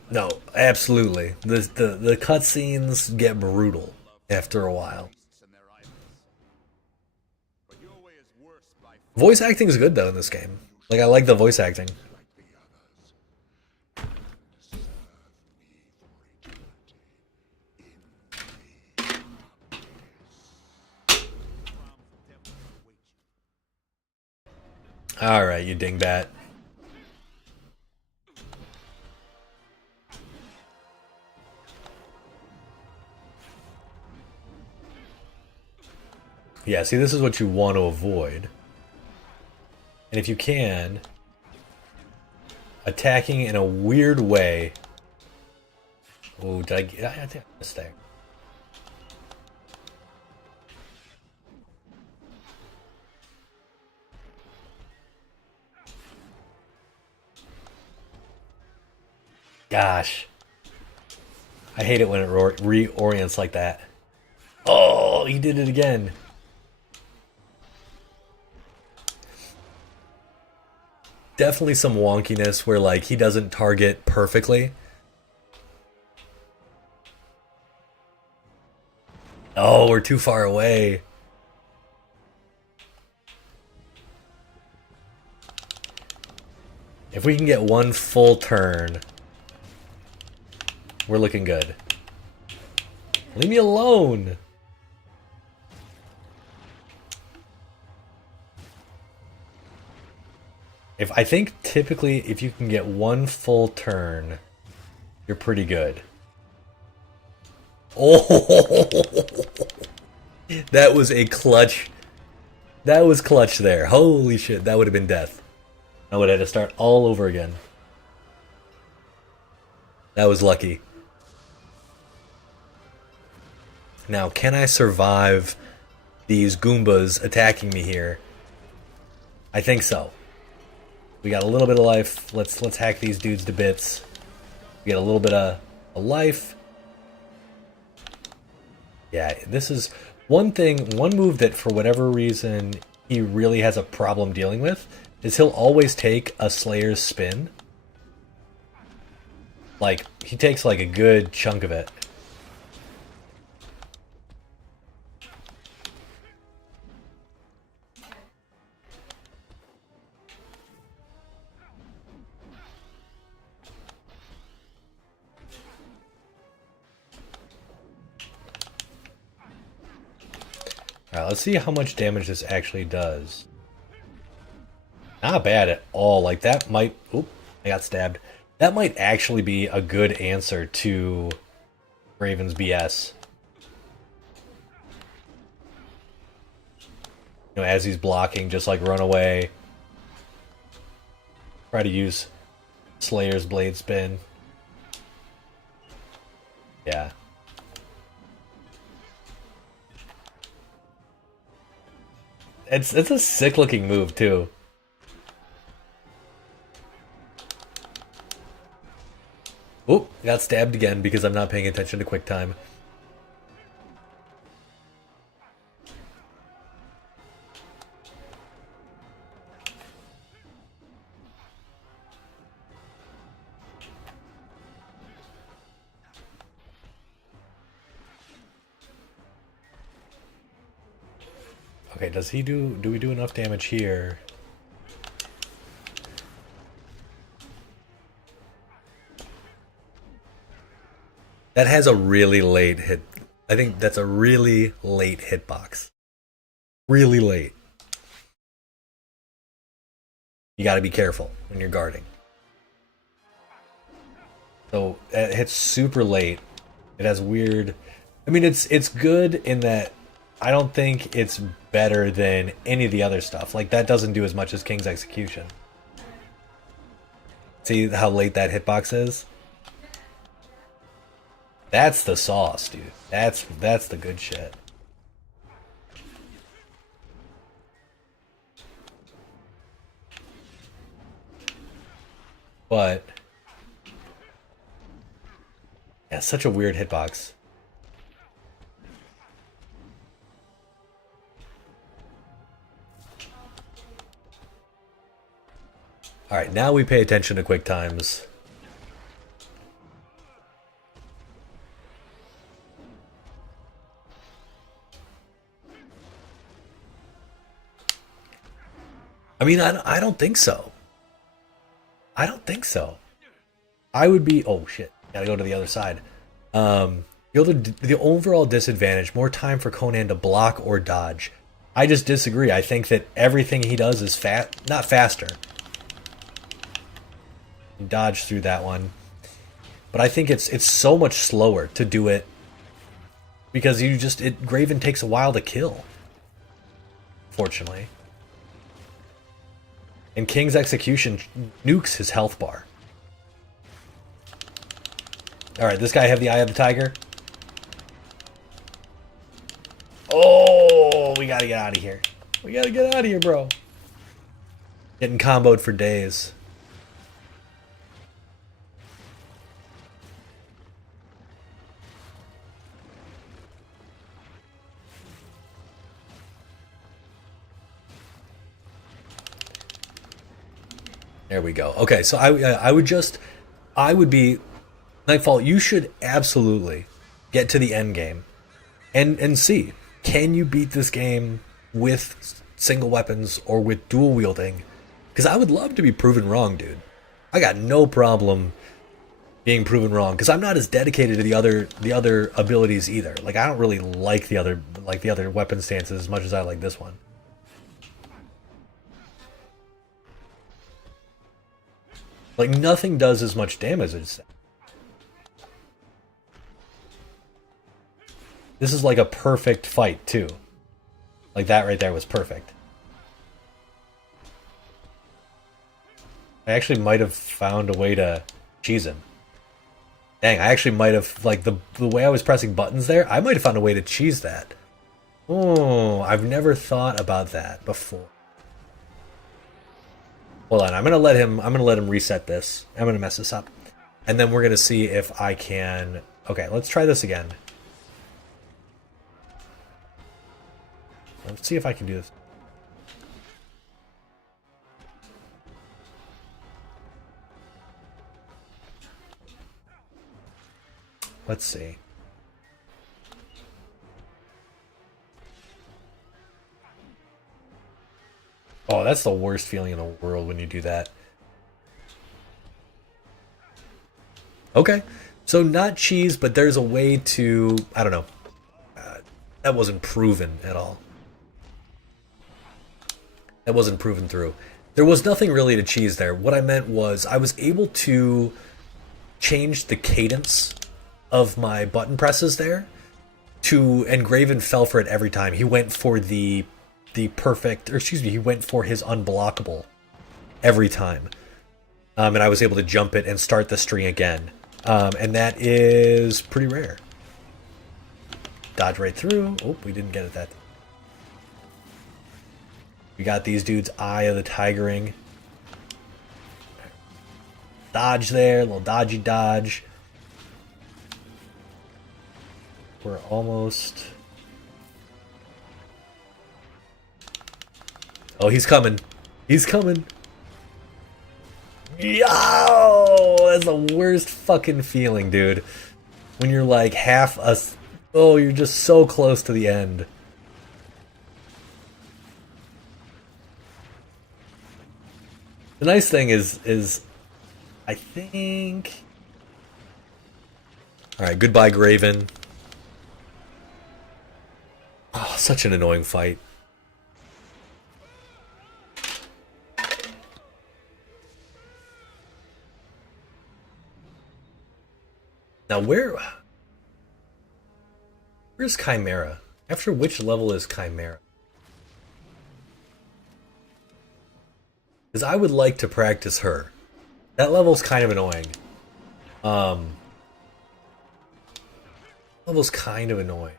No, absolutely. The cutscenes get brutal after a while. Voice acting is good though in this game. Like I like the voice acting. All right, you dingbat. Yeah, see, this is what you want to avoid. And if you can, attacking in a weird way. Oh, did I think I missed there. Gosh. I hate it when it reorients like that. Oh, he did it again. Definitely some wonkiness where, like, he doesn't target perfectly. Oh, we're too far away. If we can get one full turn, we're looking good. Leave me alone. I think typically if you can get one full turn, you're pretty good. Oh, that was a clutch. That was clutch there. Holy shit, that would have been death. I would have had to start all over again. That was lucky. Now, can I survive these Goombas attacking me here? I think so. We got a little bit of life. Let's hack these dudes to bits. We get a little bit of life. Yeah, this is one move that for whatever reason he really has a problem dealing with is he'll always take a Slayer's spin. Like, he takes like a good chunk of it. Alright, let's see how much damage this actually does. Not bad at all. Like, that might... Oop, I got stabbed. That might actually be a good answer to Raven's BS. You know, as he's blocking, just like run away. Try to use Slayer's Blade Spin. Yeah. It's a sick looking move too. Oop, got stabbed again because I'm not paying attention to quick time. Okay, does he do we do enough damage here? That has a really late hit. I think that's a really late hitbox. Really late. You got to be careful when you're guarding. So it hits super late. It has weird. I mean, it's good in that I don't think it's better than any of the other stuff. Like that doesn't do as much as King's Execution. See how late that hitbox is? That's the sauce, dude. That's the good shit. But yeah, such a weird hitbox. Alright, now we pay attention to quick times. I mean, I don't think so. I don't think so. I would be... Oh, shit. Gotta go to the other side. The overall disadvantage, more time for Conan to block or dodge. I just disagree. I think that everything he does is not faster. Dodge through that one. But I think it's so much slower to do it because Graven takes a while to kill. Fortunately. And King's Execution nukes his health bar. Alright, this guy have the Eye of the Tiger. Oh, we gotta get out of here. We gotta get out of here, bro. Getting comboed for days. There we go. Okay, so I would be Nightfall. You should absolutely get to the end game and see, can you beat this game with single weapons or with dual wielding? Because I would love to be proven wrong, dude. I got no problem being proven wrong because I'm not as dedicated to the other abilities either. Like I don't really like the other weapon stances as much as I like this one. Like, nothing does as much damage as that. This is like a perfect fight, too. Like, that right there was perfect. I actually might have found a way to cheese him. Dang, I actually might have, like, the way I was pressing buttons there, I might have found a way to cheese that. Oh, I've never thought about that before. Hold on, I'm gonna let him reset this. I'm gonna mess this up. And then we're gonna see if I can... Okay, let's try this again. Let's see if I can do this. Let's see. Oh, that's the worst feeling in the world when you do that. Okay, so not cheese, but there's a way to... I don't know. That wasn't proven at all. That wasn't proven through. There was nothing really to cheese there. What I meant was I was able to change the cadence of my button presses there to... And Graven fell for it every time. He went for the perfect, or excuse me, he went for his unblockable every time. And I was able to jump it and start the string again. And that is pretty rare. Dodge right through. Oh, we didn't get it that time. We got these dudes' Eye of the Tigering. Dodge there, little dodgy dodge. We're almost... Oh, he's coming. He's coming. Yo! That's the worst fucking feeling, dude. When you're like half a... Oh, you're just so close to the end. The nice thing is I think... Alright, goodbye, Graven. Oh, such an annoying fight. Now, where's Chimera? After which level is Chimera? Because I would like to practice her. That level's kind of annoying. Level's kind of annoying.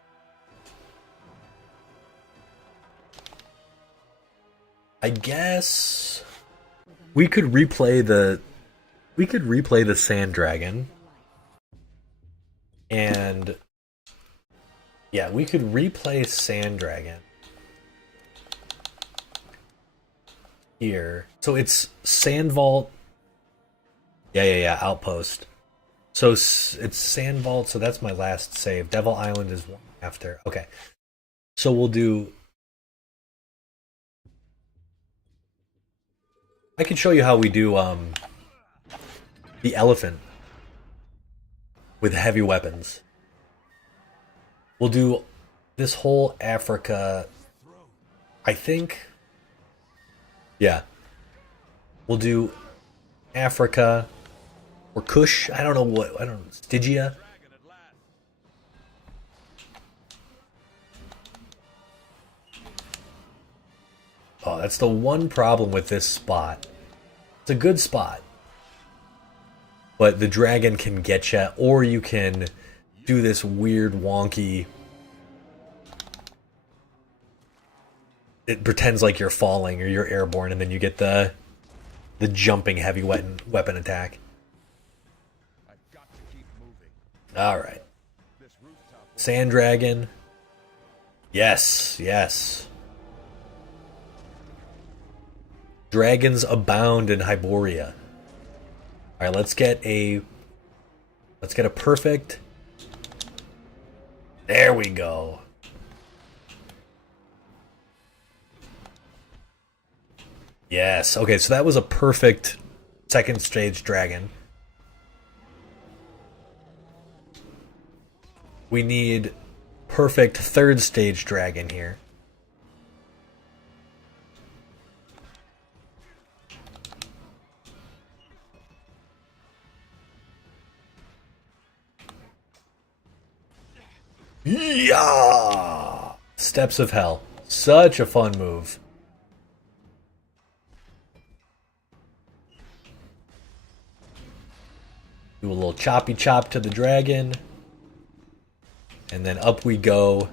I guess we could replay the Sand Dragon. And yeah, we could replay Sand Dragon here. So it's Sand Vault. Yeah, Outpost. So it's Sand Vault, so that's my last save. Devil Island is one after. Okay. So we'll do... I can show you how we do the elephant with heavy weapons. We'll do this whole Africa, I think. Yeah. We'll do Africa or Kush. I don't know, Stygia. Oh, that's the one problem with this spot. It's a good spot. But the dragon can get you, or you can do this weird wonky... It pretends like you're falling or you're airborne, and then you get the jumping heavy weapon attack. Alright. Sand Dragon. Yes. Dragons abound in Hyboria. Alright, let's get a perfect... There we go. Yes, okay, so that was a perfect second stage dragon. We need perfect third stage dragon here. Yeah! Steps of Hell. Such a fun move. Do a little choppy chop to the dragon. And then up we go.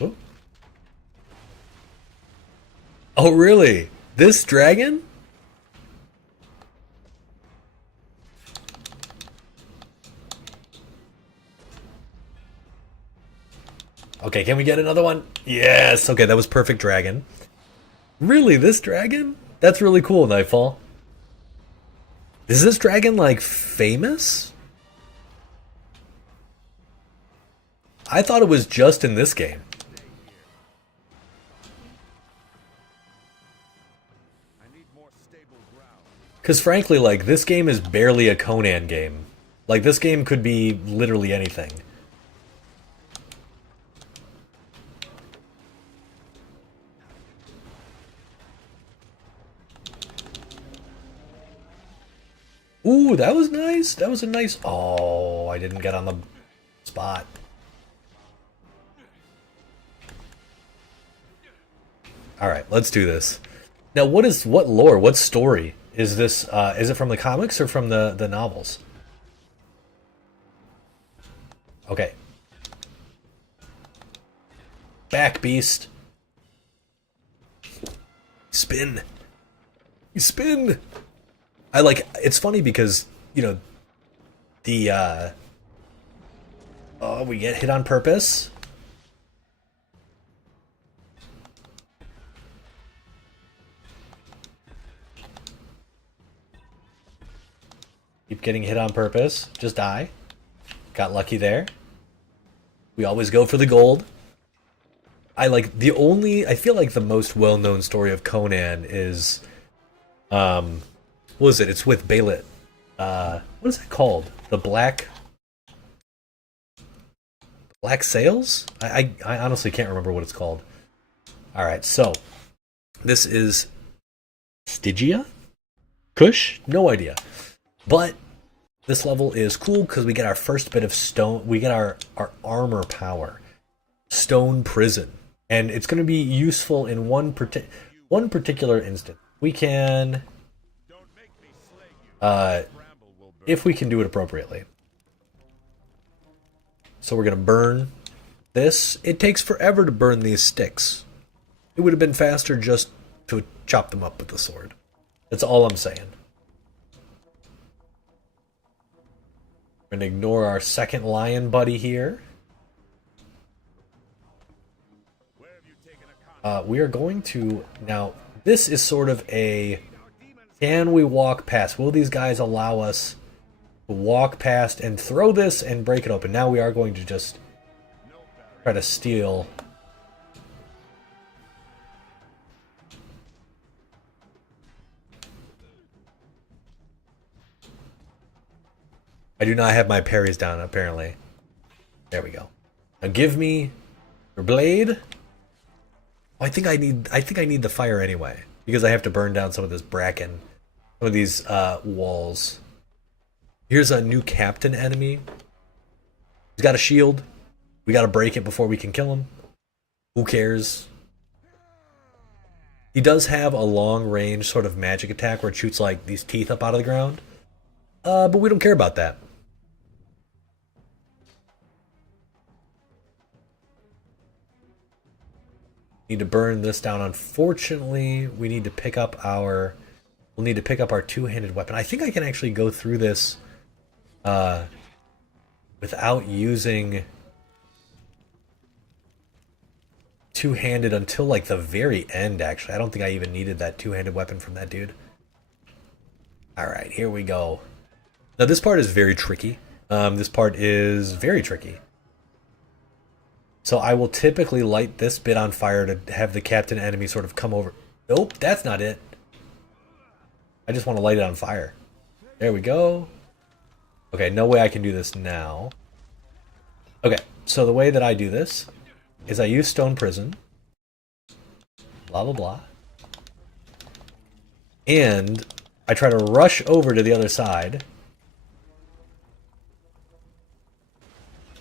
Oh, oh really? This dragon? Okay, can we get another one? Yes! Okay, that was perfect dragon. Really, this dragon? That's really cool, Nightfall. Is this dragon, like, famous? I thought it was just in this game. Because frankly, like, this game is barely a Conan game. Like, this game could be literally anything. Ooh, that was nice. That was a nice... Oh, I didn't get on the spot. Alright, let's do this. Now, what lore, what story is this? Is it from the comics or from the novels? Okay. Back, beast. Spin. You spin! I like, it's funny because, you know, the, oh, we get hit on purpose. Keep getting hit on purpose. Just die. Got lucky there. We always go for the gold. I feel like the most well-known story of Conan is What is it? It's with Balit. What is that called? The Black Sails? I honestly can't remember what it's called. Alright, so this is Stygia? Kush? No idea. But this level is cool because we get our first bit of stone. We get our armor power. Stone Prison. And it's going to be useful in one particular instant. We can... if we can do it appropriately. So we're going to burn this. It takes forever to burn these sticks. It would have been faster just to chop them up with the sword. That's all I'm saying. We're going to ignore our second lion buddy here. We are going to... Now, this is sort of a... Can we walk past? Will these guys allow us to walk past and throw this and break it open? Now we are going to just try to steal... I do not have my parries down, apparently. There we go. Now give me your blade. Oh, I think I need the fire anyway, because I have to burn down some of this bracken, some of these walls. Here's a new captain enemy. He's got a shield. We gotta break it before we can kill him. Who cares? He does have a long range sort of magic attack where it shoots like these teeth up out of the ground. But we don't care about that. Need to burn this down. Unfortunately, we need to pick up our... We'll need to pick up our two-handed weapon. I think I can actually go through this without using two-handed until like the very end, actually. I don't think I even needed that two-handed weapon from that dude. Alright, here we go. Now this part is very tricky. This part is very tricky. So I will typically light this bit on fire to have the captain enemy sort of come over. Nope, that's not it. I just want to light it on fire. There we go. Okay, no way I can do this now. Okay, so the way that I do this is I use Stone Prison. Blah, blah, blah. And I try to rush over to the other side.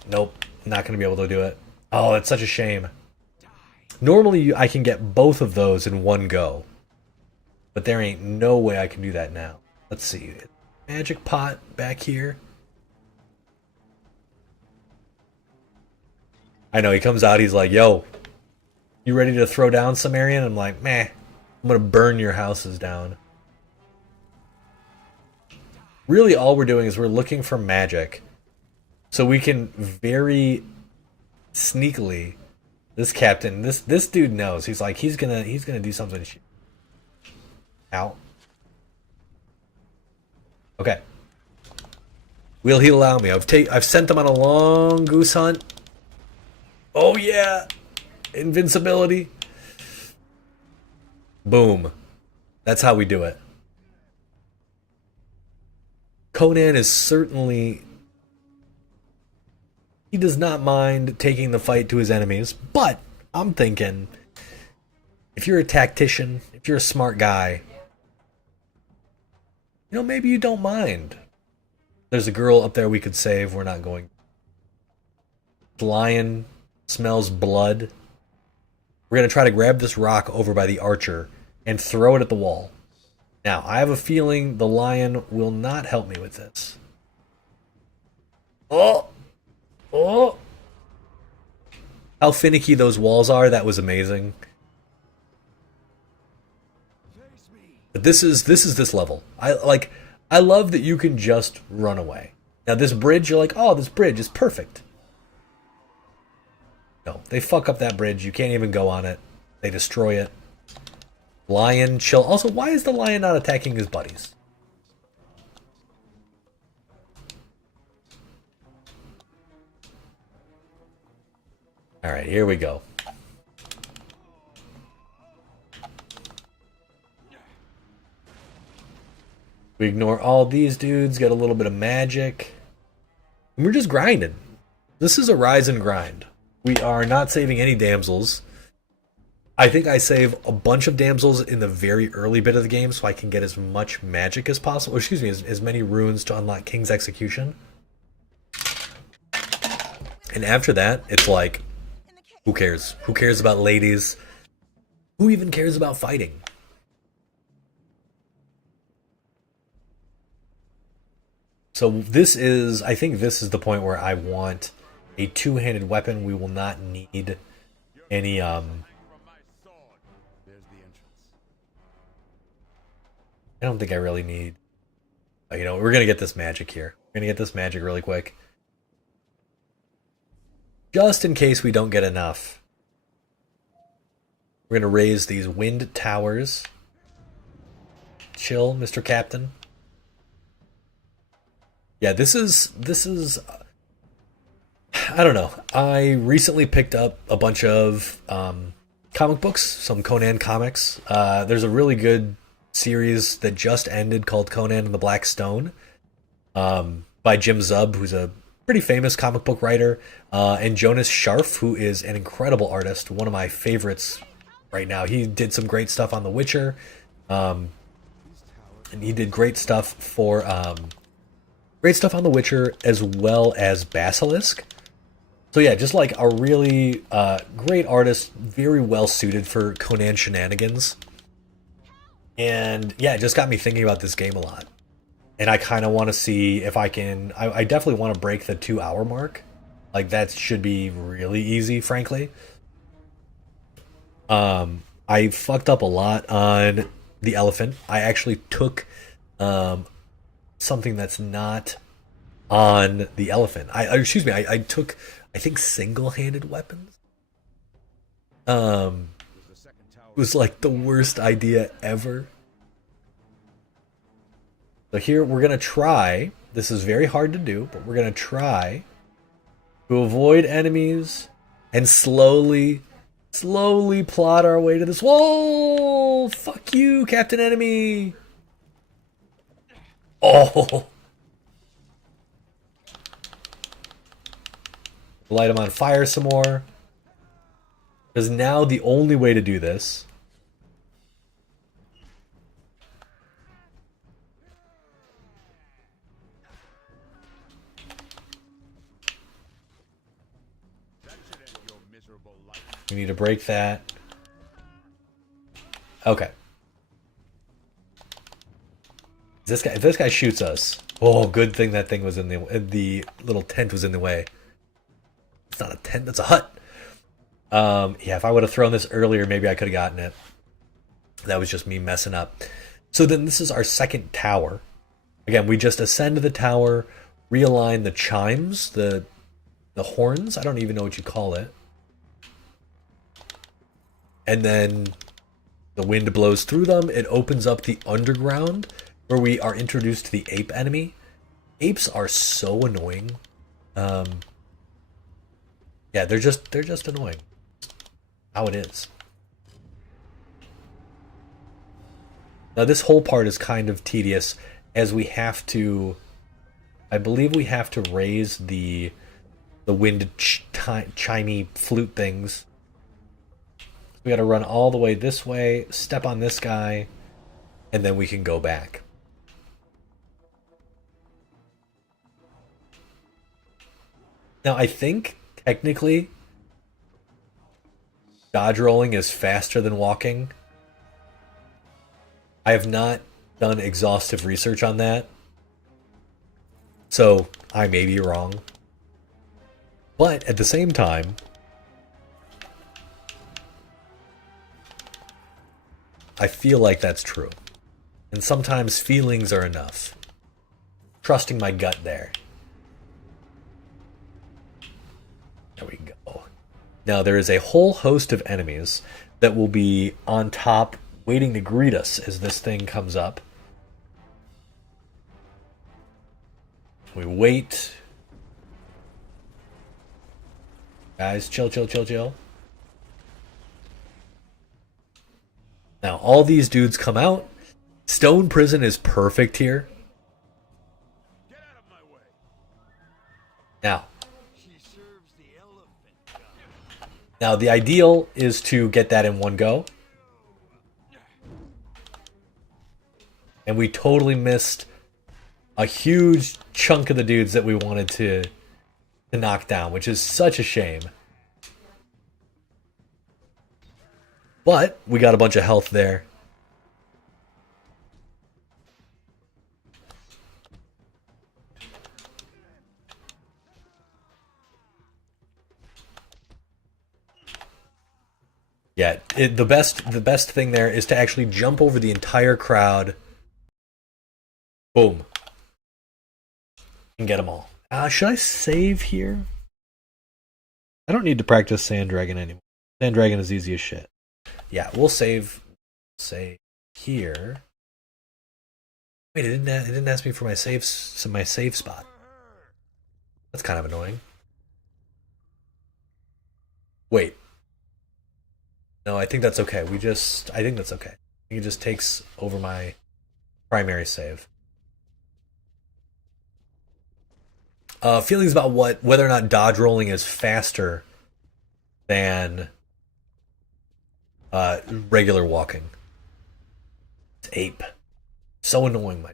Nope, not going to be able to do it. Oh, it's such a shame. Normally, I can get both of those in one go. But there ain't no way I can do that now. Let's see. Magic pot back here. I know, he comes out, he's like, yo, you ready to throw down Sumerian? I'm like, meh, I'm gonna burn your houses down. Really, all we're doing is we're looking for magic. So we can very sneakily, this captain, this dude knows. He's like, he's gonna do something. Ow. Okay. Will he allow me? I've sent him on a long goose hunt. Oh yeah, invincibility. Boom. That's how we do it. Conan is certainly... He does not mind taking the fight to his enemies, but I'm thinking, if you're a tactician, if you're a smart guy, you know, maybe you don't mind. There's a girl up there we could save. We're not going. The lion smells blood. We're going to try to grab this rock over by the archer and throw it at the wall. Now, I have a feeling the lion will not help me with this. Oh! Oh! How finicky those walls are, that was amazing. But this is this level. I love that you can just run away. Now this bridge, you're like, oh, this bridge is perfect. No, they fuck up that bridge. You can't even go on it. They destroy it. Lion, chill. Also, why is the lion not attacking his buddies? Alright, here we go. We ignore all these dudes, get a little bit of magic. And we're just grinding. This is a rise and grind. We are not saving any damsels. I think I save a bunch of damsels in the very early bit of the game so I can get as much magic as possible. Or excuse me, as many runes to unlock King's Execution. And after that, it's like, who cares? Who cares about ladies? Who even cares about fighting? So this is, I think this is the point where I want a two-handed weapon. We will not need any, I don't think I really need, you know, we're going to get this magic here. We're going to get this magic really quick. Just in case we don't get enough. We're going to raise these wind towers. Chill, Mr. Captain. Yeah, this is I don't know. I recently picked up a bunch of comic books, some Conan comics. There's a really good series that just ended called Conan and the Black Stone by Jim Zub, who's a pretty famous comic book writer, and Jonas Scharf, who is an incredible artist, one of my favorites right now. He did some great stuff on The Witcher, and he did great stuff for great stuff on The Witcher as well as Basilisk. So yeah, just like a really great artist, very well suited for Conan shenanigans. And yeah, it just got me thinking about this game a lot. And I kind of want to see if I can... I definitely want to break the 2-hour mark. Like, that should be really easy, frankly. I fucked up a lot on the elephant. I actually took something that's not on the elephant. Excuse me, I took, I think, single-handed weapons. It was like the worst idea ever. So here we're gonna try. This is very hard to do, but we're gonna try to avoid enemies and slowly plot our way to this wall. Fuck you, Captain Enemy. Oh. Light him on fire some more. Because now the only way to do this we need to break that. Okay. If this guy shoots us, oh, good thing that thing was in the little tent was in the way. It's not a tent, that's a hut. Yeah, if I would have thrown this earlier, maybe I could have gotten it. That was just me messing up. So then this is our second tower. Again, we just ascend the tower, realign the chimes, the horns. I don't even know what you call it. And then the wind blows through them. It opens up the underground where we are introduced to the ape enemy. Apes are so annoying. Yeah, they're just annoying. How it is. Now this whole part is kind of tedious as we have to, I believe we have to raise the wind chimey flute things. We got to run all the way this way, step on this guy, and then we can go back. Now I think technically dodge rolling is faster than walking. I have not done exhaustive research on that, so I may be wrong. But at the same time, I feel like that's true. And sometimes feelings are enough. Trusting my gut there. There we go. Now there is a whole host of enemies that will be on top waiting to greet us as this thing comes up. We wait. Guys, chill, chill, chill, chill. Now all these dudes come out. stone prison is perfect here. Get out of my way. Now, the ideal is to get that in one go. And we totally missed a huge chunk of the dudes that we wanted to knock down, which is such a shame. But we got a bunch of health there. Yeah, the best thing there is to actually jump over the entire crowd. Boom. And get them all. Should I save here? I don't need to practice Sand Dragon anymore. Sand Dragon is easy as shit. Yeah, we'll save here. Wait, it didn't ask me for my save spot. That's kind of annoying. Wait. No, I think that's okay. I think that's okay. It just takes over my primary save. Feelings about whether or not dodge rolling is faster than regular walking. It's ape. So annoying, my.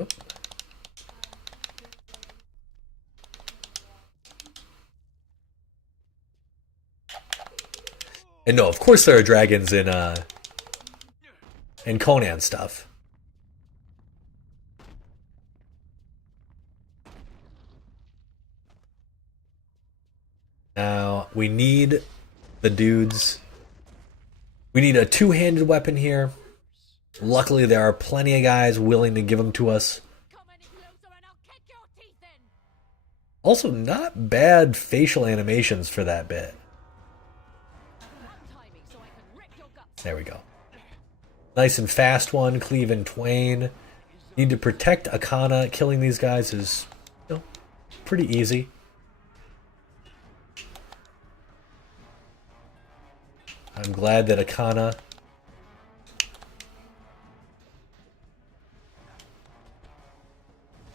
Oh. And no, of course there are dragons in Conan stuff. Now, we need the dudes. We need a two-handed weapon here. Luckily, there are plenty of guys willing to give them to us. Also, not bad facial animations for that bit. There we go. Nice and fast one, cleave in twain. Need to protect Akana. Killing these guys is, pretty easy. I'm glad that Akana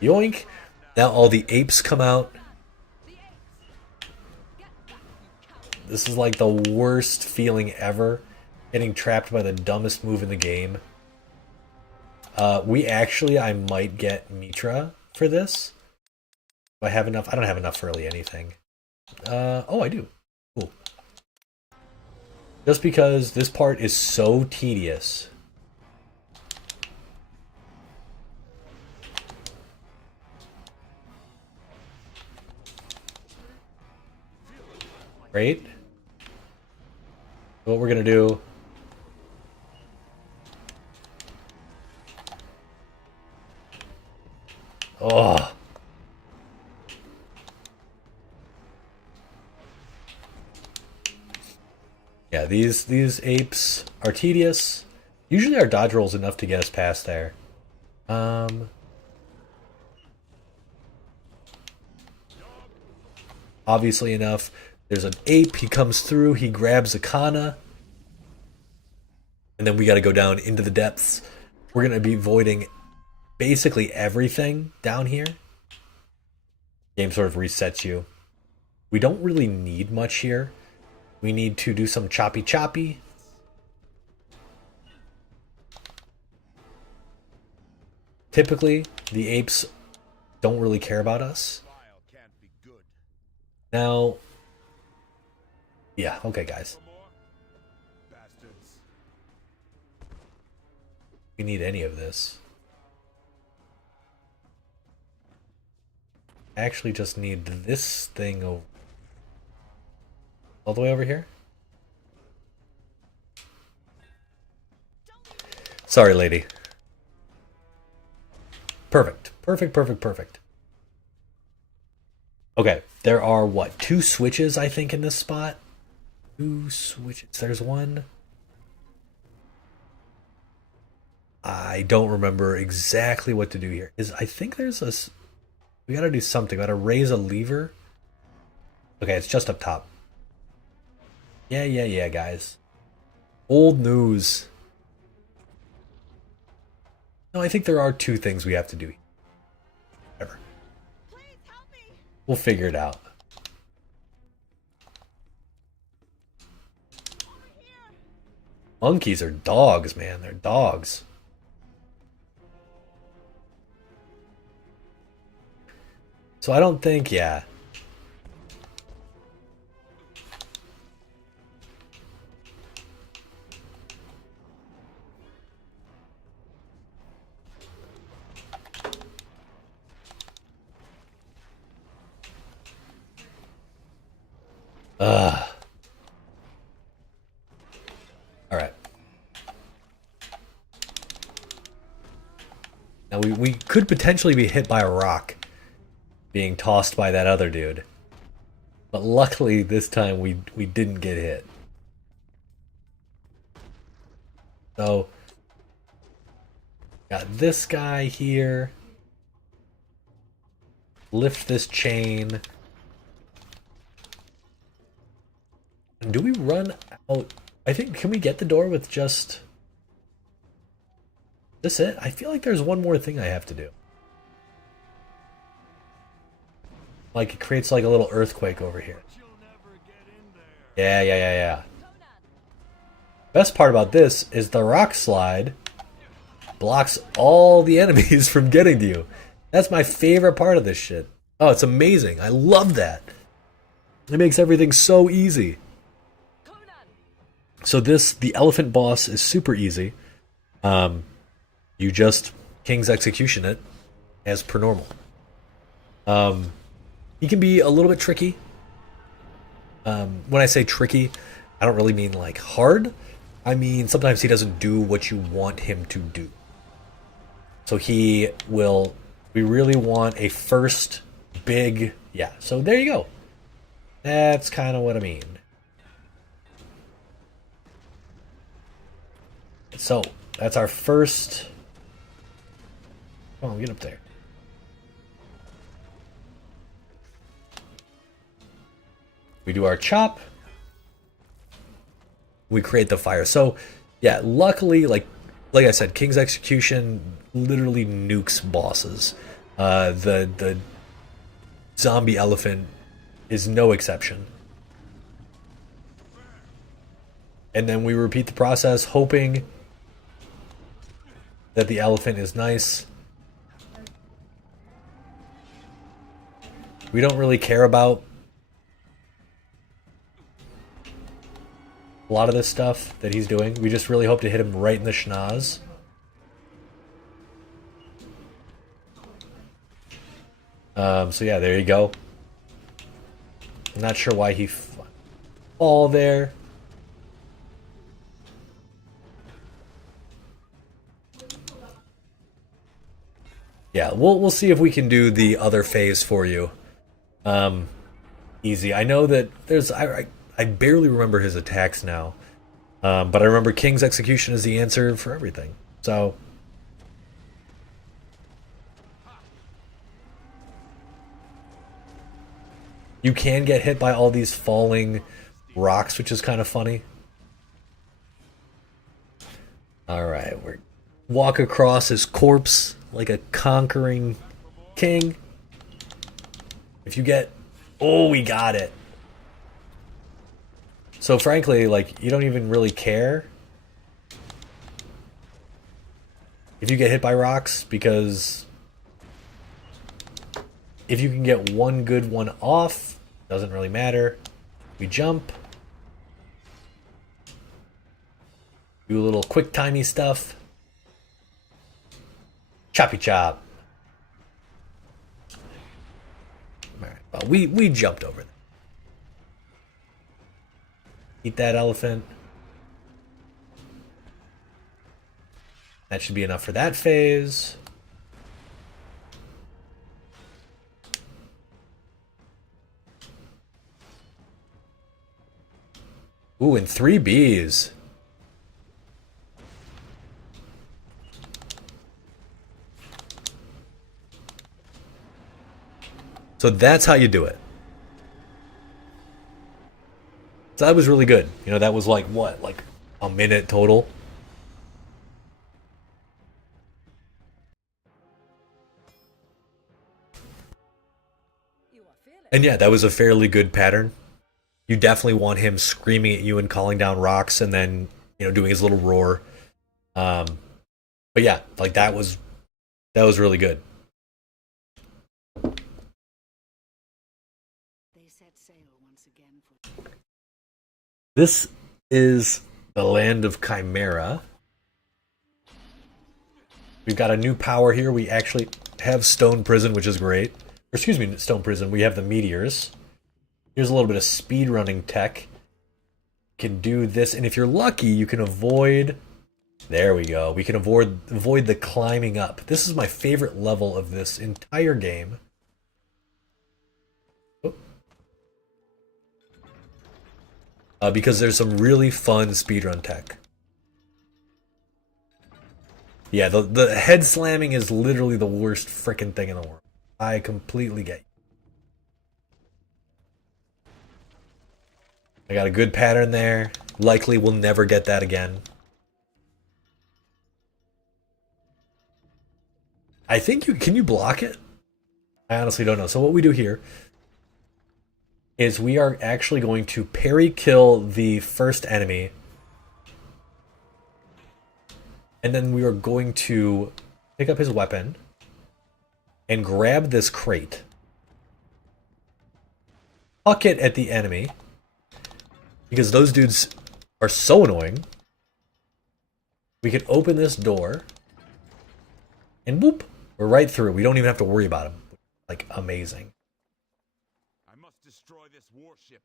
yoink. Now all the apes come out. This is like the worst feeling ever. Getting trapped by the dumbest move in the game. I might get Mitra for this. Do I have enough? I don't have enough for really anything. Oh, I do. Cool. Just because this part is so tedious. Great. What we're gonna do. Oh. Yeah, these apes are tedious. Usually our dodge roll is enough to get us past there. Obviously enough. There's an ape, he comes through, he grabs Akana. And then we gotta go down into the depths. We're gonna be voiding basically everything down here. Game sort of resets you. We don't really need much here. We need to do some choppy. Typically, the apes don't really care about us. Now, yeah, okay, guys. We need any of this. I actually just need this thing over. All the way over here? Sorry, lady. Perfect. Perfect. Okay, there are, what, 2 switches, I think, in this spot? 2 switches. There's one. I don't remember exactly what to do here. I think there's a... We gotta do something. We gotta raise a lever. Okay, it's just up top. Yeah, guys. Old news. No, I think there are two things we have to do. Whatever. Please help me. We'll figure it out. Over here. Monkeys are dogs, man. They're dogs. So I don't think, yeah. Ugh. All right. Now we could potentially be hit by a rock being tossed by that other dude. But luckily this time we didn't get hit. So got this guy here. Lift this chain. Do we run out? I think, can we get the door with just this it? I feel like there's one more thing I have to do. Like it creates like a little earthquake over here. Yeah. Best part about this is the rock slide blocks all the enemies from getting to you. That's my favorite part of this shit. Oh, it's amazing. I love that. It makes everything so easy. So the elephant boss is super easy. You just King's Execution it as per normal. He can be a little bit tricky. When I say tricky, I don't really mean like hard. I mean sometimes he doesn't do what you want him to do. So we really want a first big, yeah. So there you go. That's kind of what I mean. So, that's our first... Come on, get up there. We do our chop. We create the fire. So, yeah, luckily, like I said, King's Execution literally nukes bosses. The zombie elephant is no exception. And then we repeat the process, hoping that the elephant is nice. We don't really care about a lot of this stuff that he's doing. We just really hope to hit him right in the schnoz. So yeah, there you go. I'm not sure why he fall there. Yeah, we'll see if we can do the other phase for you. Easy. I know that there's I barely remember his attacks now, but I remember King's Execution is the answer for everything. So you can get hit by all these falling rocks, which is kind of funny. All right, we're walk across his corpse like a conquering king. If you get... Oh, we got it. So frankly, like, you don't even really care if you get hit by rocks, because if you can get one good one off, doesn't really matter. We jump. Do a little quick-timey stuff. Choppy chop. Alright, well, we jumped over there. Eat that elephant. That should be enough for that phase. Ooh, and 3 Bs. So that's how you do it. So that was really good. You know, that was like what? Like a minute total. And yeah, that was a fairly good pattern. You definitely want him screaming at you and calling down rocks and then, doing his little roar. But yeah, like that was really good. They set sail once again for... This is the land of Chimera. We've got a new power here. We actually have Stone Prison, which is great. Or excuse me, Stone Prison. We have the meteors. Here's a little bit of speed running tech. You can do this, and if you're lucky, you can avoid... There we go. We can avoid the climbing up. This is my favorite level of this entire game. Because there's some really fun speedrun tech. Yeah, the head slamming is literally the worst freaking thing in the world. I completely get you. I got a good pattern there. Likely we'll never get that again. I think can you block it? I honestly don't know. So what we do here is we are actually going to parry kill the first enemy. And then we are going to pick up his weapon and grab this crate. Huck it at the enemy. Because those dudes are so annoying. We can open this door. And whoop, we're right through. We don't even have to worry about him. Like, amazing. I must destroy this warship.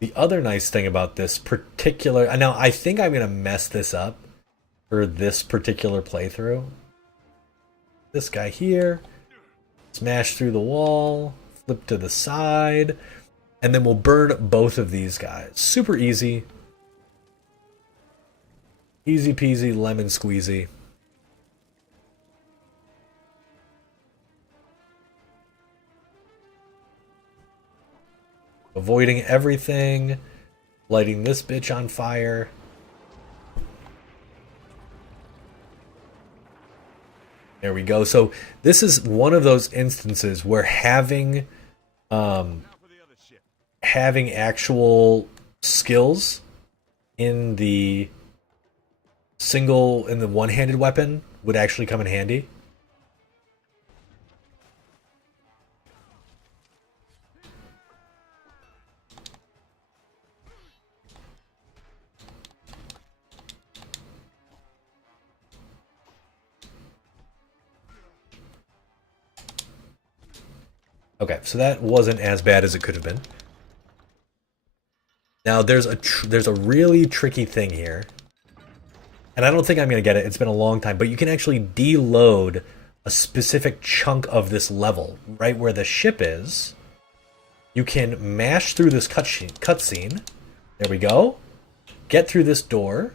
The other nice thing about this particular... Now, I think I'm going to mess this up for this particular playthrough. This guy here. Smash through the wall. Flip to the side. And then we'll burn both of these guys. Super easy. Easy peasy, lemon squeezy. Avoiding everything. Lighting this bitch on fire. There we go. So this is one of those instances where having actual skills in the one-handed weapon would actually come in handy. Okay, so that wasn't as bad as it could have been. Now there's a really tricky thing here, and I don't think I'm gonna get it. It's been a long time, but you can actually deload a specific chunk of this level, right where the ship is. You can mash through this cutscene. There we go. Get through this door,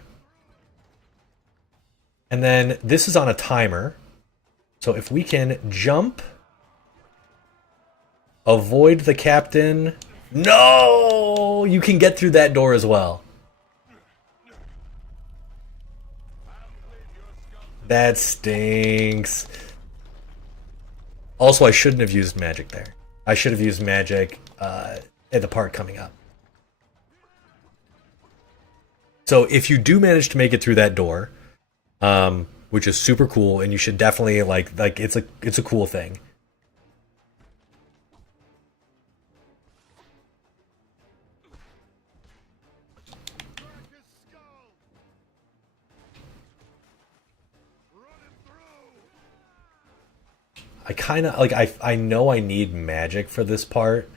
and then this is on a timer. So if we can jump. Avoid the captain. No! You can get through that door as well. That stinks. Also, I shouldn't have used magic there. I should have used magic at the part coming up. So if you do manage to make it through that door, which is super cool, and you should definitely like it's a cool thing. I kind of like I know I need magic for this part,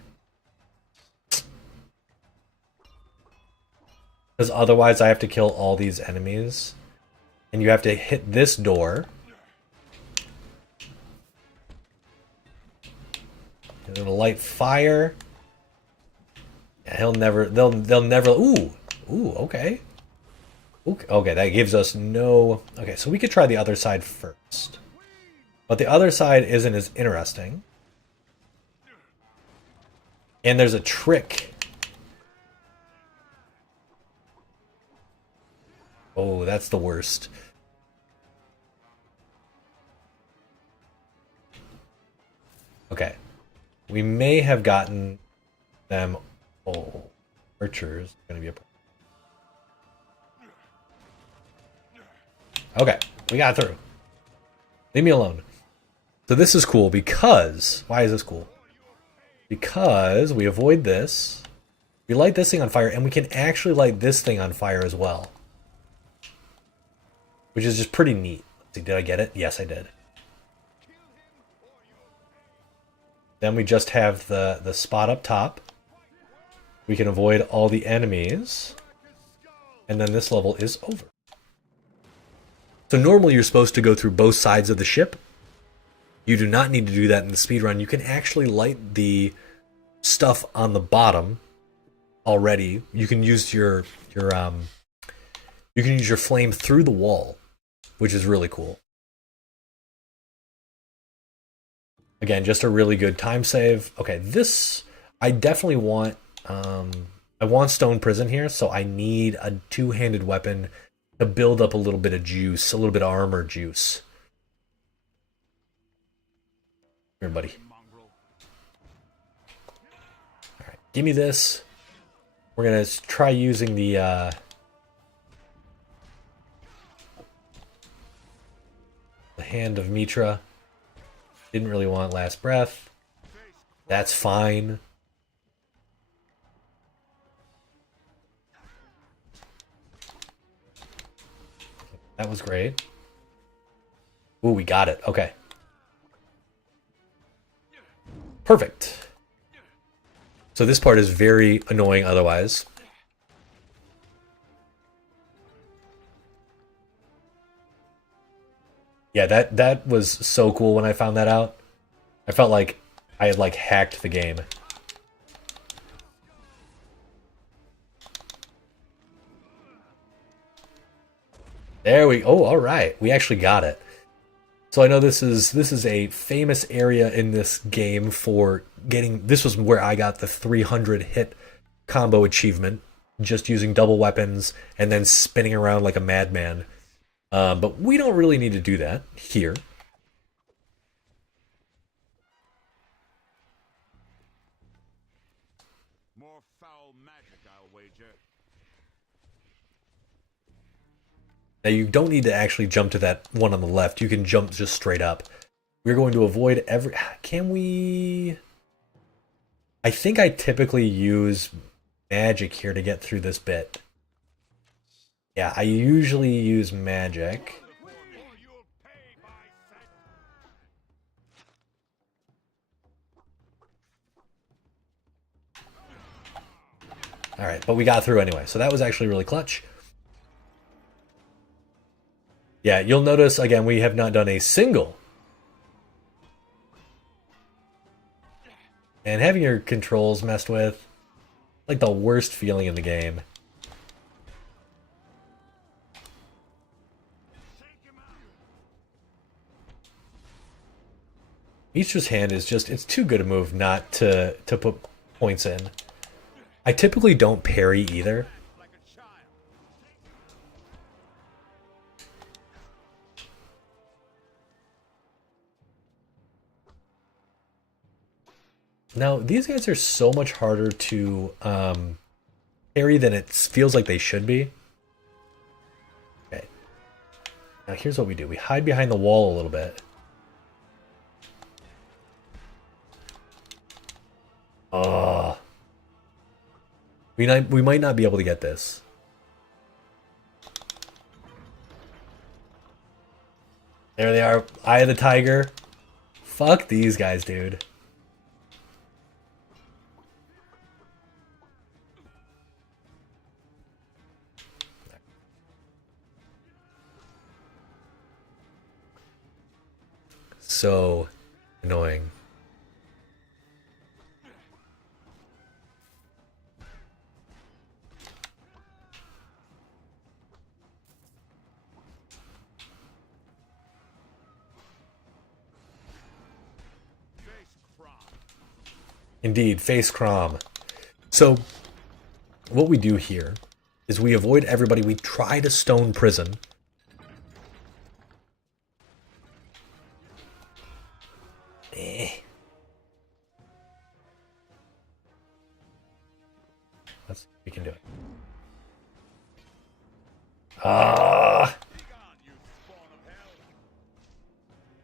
because otherwise I have to kill all these enemies, and you have to hit this door. And it'll light fire. Yeah, he'll never. They'll never. Ooh, okay. Okay, that gives us no. Okay, so we could try the other side first. But the other side isn't as interesting. And there's a trick. that's the worst. Okay. We may have gotten them... Oh, archers. Gonna be a... Okay, we got through. Leave me alone. So this is cool because... Why is this cool? Because we avoid this. We light this thing on fire, and we can actually light this thing on fire as well. Which is just pretty neat. Let's see, did I get it? Yes, I did. Then we just have the spot up top. We can avoid all the enemies. And then this level is over. So normally you're supposed to go through both sides of the ship. You do not need to do that in the speedrun. You can actually light the stuff on the bottom already. You can use your flame through the wall, which is really cool. Again, just a really good time save. Okay, this I definitely want. I want Stone Prison here, so I need a two-handed weapon to build up a little bit of juice, a little bit of armor juice. Here, buddy. Alright, give me this. We're gonna try using the Hand of Mitra. Didn't really want Last Breath. That's fine. That was great. Ooh, we got it. Okay. Perfect. So this part is very annoying otherwise. Yeah, that was so cool when I found that out. I felt like I had like hacked the game. There we oh, all right. We actually got it. So I know this is a famous area in this game for getting this was where I got the 300 hit combo achievement, just using double weapons and then spinning around like a madman. But we don't really need to do that here. More foul magic, I'll wager. Now you don't need to actually jump to that one on the left. You can jump just straight up. We're going to avoid every... Can we... I think I typically use magic here to get through this bit. Yeah, I usually use magic. Alright, but we got through anyway, so that was actually really clutch. Yeah, you'll notice, again, we have not done a single. And having your controls messed with, like the worst feeling in the game. Mitra's hand is just, it's too good a move not to put points in. I typically don't parry either. Now, these guys are so much harder to parry than it feels like they should be. Okay. Now, here's what we do. We hide behind the wall a little bit. We might not be able to get this. There they are. Eye of the Tiger. Fuck these guys, dude. So annoying. Indeed, face crom. So what we do here is we avoid everybody. We try to stone prison. Let's see if we can do it. Ah,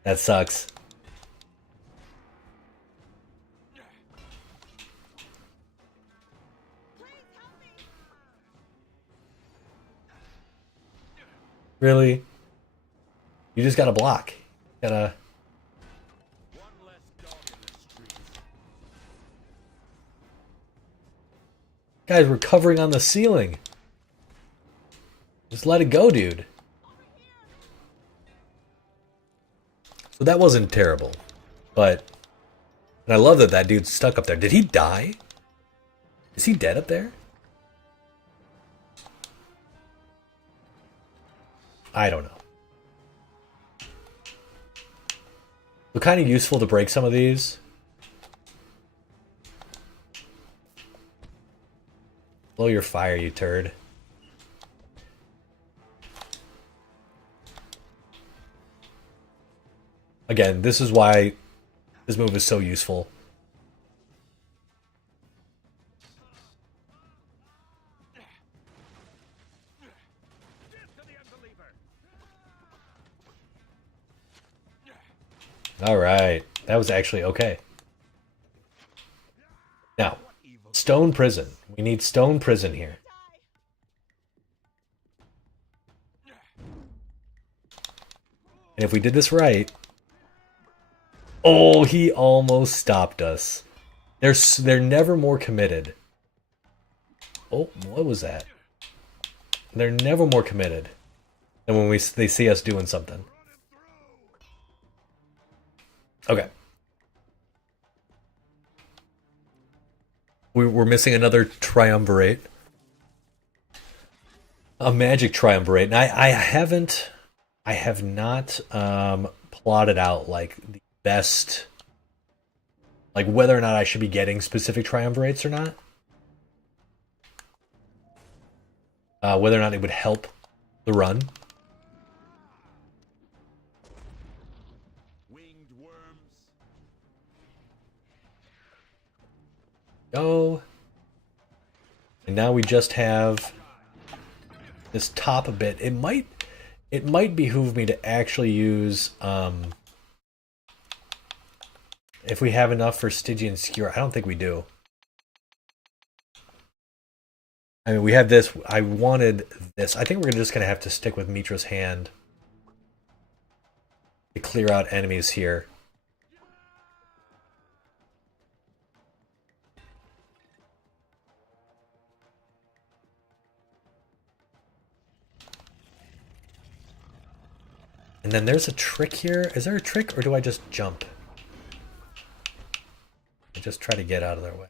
that sucks. Really? You just gotta block. Gotta. Guys, we're covering on the ceiling. Just let it go, dude. So that wasn't terrible. But... And I love that that dude's stuck up there. Did he die? Is he dead up there? I don't know. So kind of useful to break some of these. Blow your fire, you turd. Again, this is why this move is so useful. Alright, that was actually okay. Now, stone prison. We need stone prison here. And if we did this right... Oh, he almost stopped us. They're never more committed. Oh, what was that? They're never more committed than when they see us doing something. Okay. We're missing another triumvirate. A magic triumvirate. And I have not plotted out like the best, like whether or not I should be getting specific triumvirates or not. Whether or not it would help the run. Winged worms. Go. And now we just have this top a bit. It might behoove me to actually use if we have enough for Stygian Skewer. I don't think we do. I mean, we have this. I wanted this. I think we're just going to have to stick with Mitra's Hand to clear out enemies here. And then there's a trick here. Is there a trick, or do I just jump? I just try to get out of their way.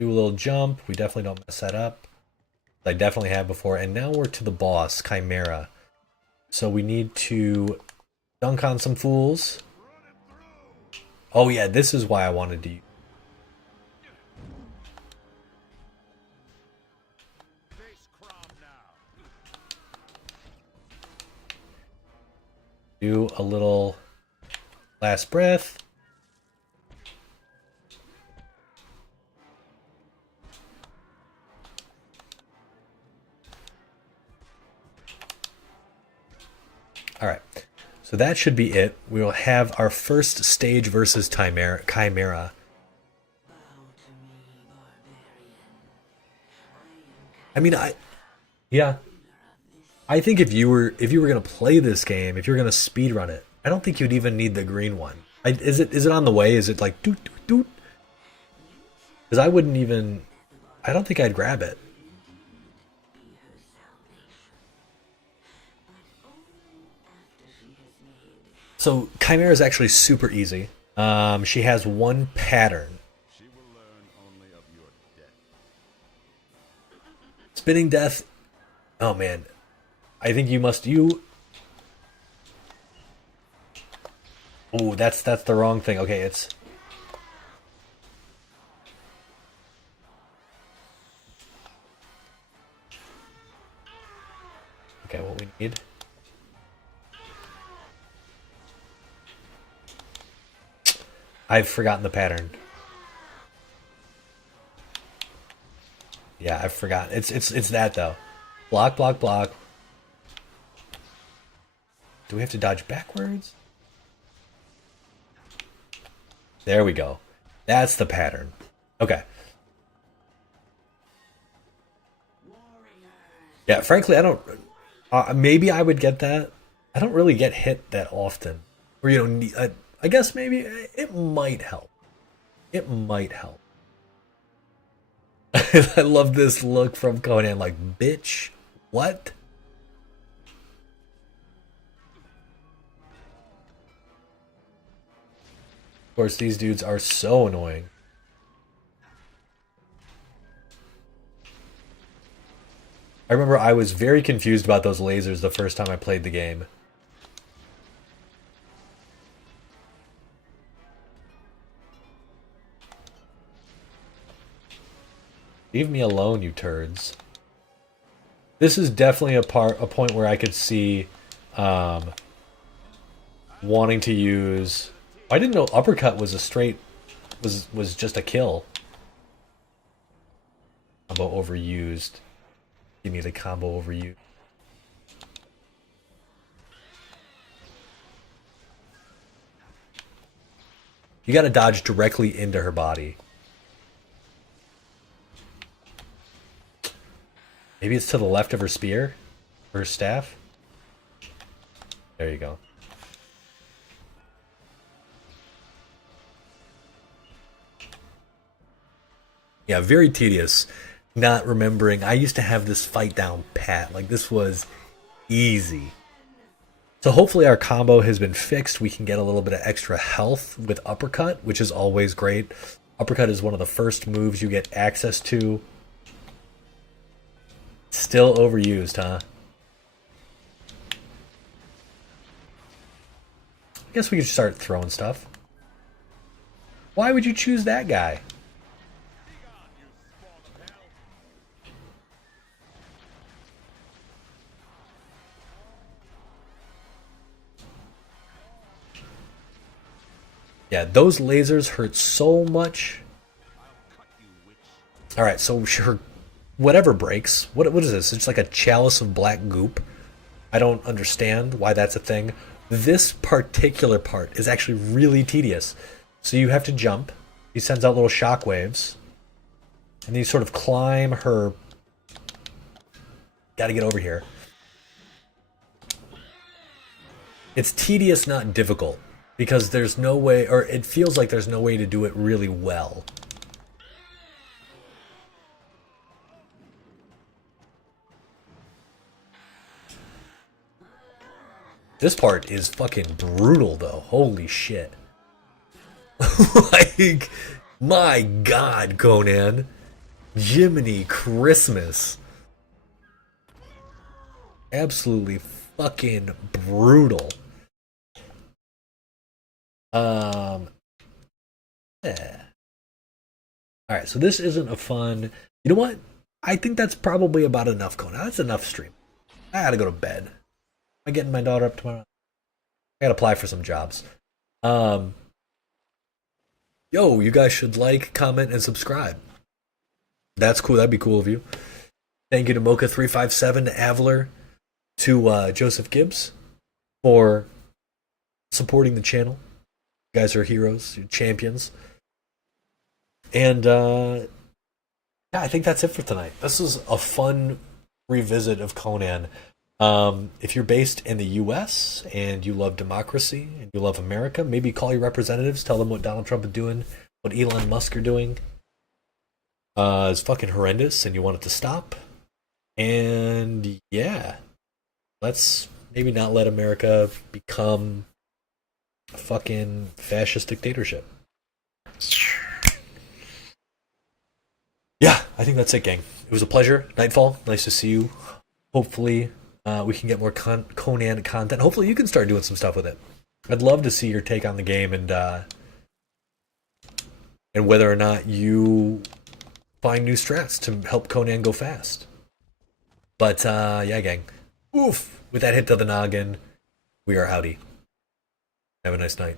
Do a little jump. We definitely don't mess that up. I definitely have before. And now we're to the boss, Chimera. So we need to dunk on some fools. Oh yeah, this is why I wanted to use. Do a little last breath. All right, so that should be it. We will have our first stage versus Chimera. I mean, yeah. I think if you were gonna play this game, if you're gonna speedrun it, I don't think you'd even need the green one. Is it on the way? Is it like doot doot doot? Because I wouldn't even. I don't think I'd grab it. So Chimera is actually super easy. She has one pattern. She will learn only of your death. Spinning Death. Oh man. I think you must Oh, that's the wrong thing. Okay, it's okay. What we need. I've forgotten the pattern. Yeah, I've forgotten. It's that though. Block, block, block. Do we have to dodge backwards? There we go. That's the pattern. Okay. Yeah, frankly, I don't. Maybe I would get that. I don't really get hit that often. Or I guess maybe it might help. It might help. I love this look from Conan. Like, bitch, what? Of course, these dudes are so annoying. I remember I was very confused about those lasers the first time I played the game. Leave me alone, you turds. This is definitely a point where I could see wanting to use. I didn't know uppercut was a straight was just a kill. Combo overused. Give me the combo overused. You gotta dodge directly into her body. Maybe it's to the left of her spear? Or her staff? There you go. Yeah, very tedious. Not remembering. I used to have this fight down pat. Like, this was easy. So hopefully our combo has been fixed. We can get a little bit of extra health with uppercut, which is always great. Uppercut is one of the first moves you get access to. Still overused, huh? I guess we could start throwing stuff. Why would you choose that guy? Yeah, those lasers hurt so much. Alright, so her whatever breaks. What is this? It's like a chalice of black goop. I don't understand why that's a thing. This particular part is actually really tedious. So you have to jump. He sends out little shockwaves. And you sort of climb her. Gotta get over here. It's tedious, not difficult. Because there's no way, or it feels like there's no way to do it really well. This part is fucking brutal, though. Holy shit. Like, my god, Conan. Jiminy Christmas. Absolutely fucking brutal. Yeah. Alright, so this isn't a fun. You know what? I think that's probably about enough, Conan. That's enough stream. I gotta go to bed. I'm getting my daughter up tomorrow. I gotta apply for some jobs. Yo, you guys should like, comment, and subscribe. That's cool. That'd be cool of you. Thank you to Mocha357, to Avler, to Joseph Gibbs for supporting the channel. You guys are heroes, you're champions. And yeah, I think that's it for tonight. This is a fun revisit of Conan. If you're based in the US and you love democracy and you love America, maybe call your representatives, tell them what Donald Trump is doing, what Elon Musk are doing. It's fucking horrendous and you want it to stop. And yeah, let's maybe not let America become a fucking fascist dictatorship. Yeah, I think that's it, gang. It was a pleasure. Nightfall, nice to see you. Hopefully we can get more Conan content. Hopefully you can start doing some stuff with it. I'd love to see your take on the game and whether or not you find new strats to help Conan go fast. But yeah, gang. Oof! With that hit to the noggin, we are howdy. Have a nice night.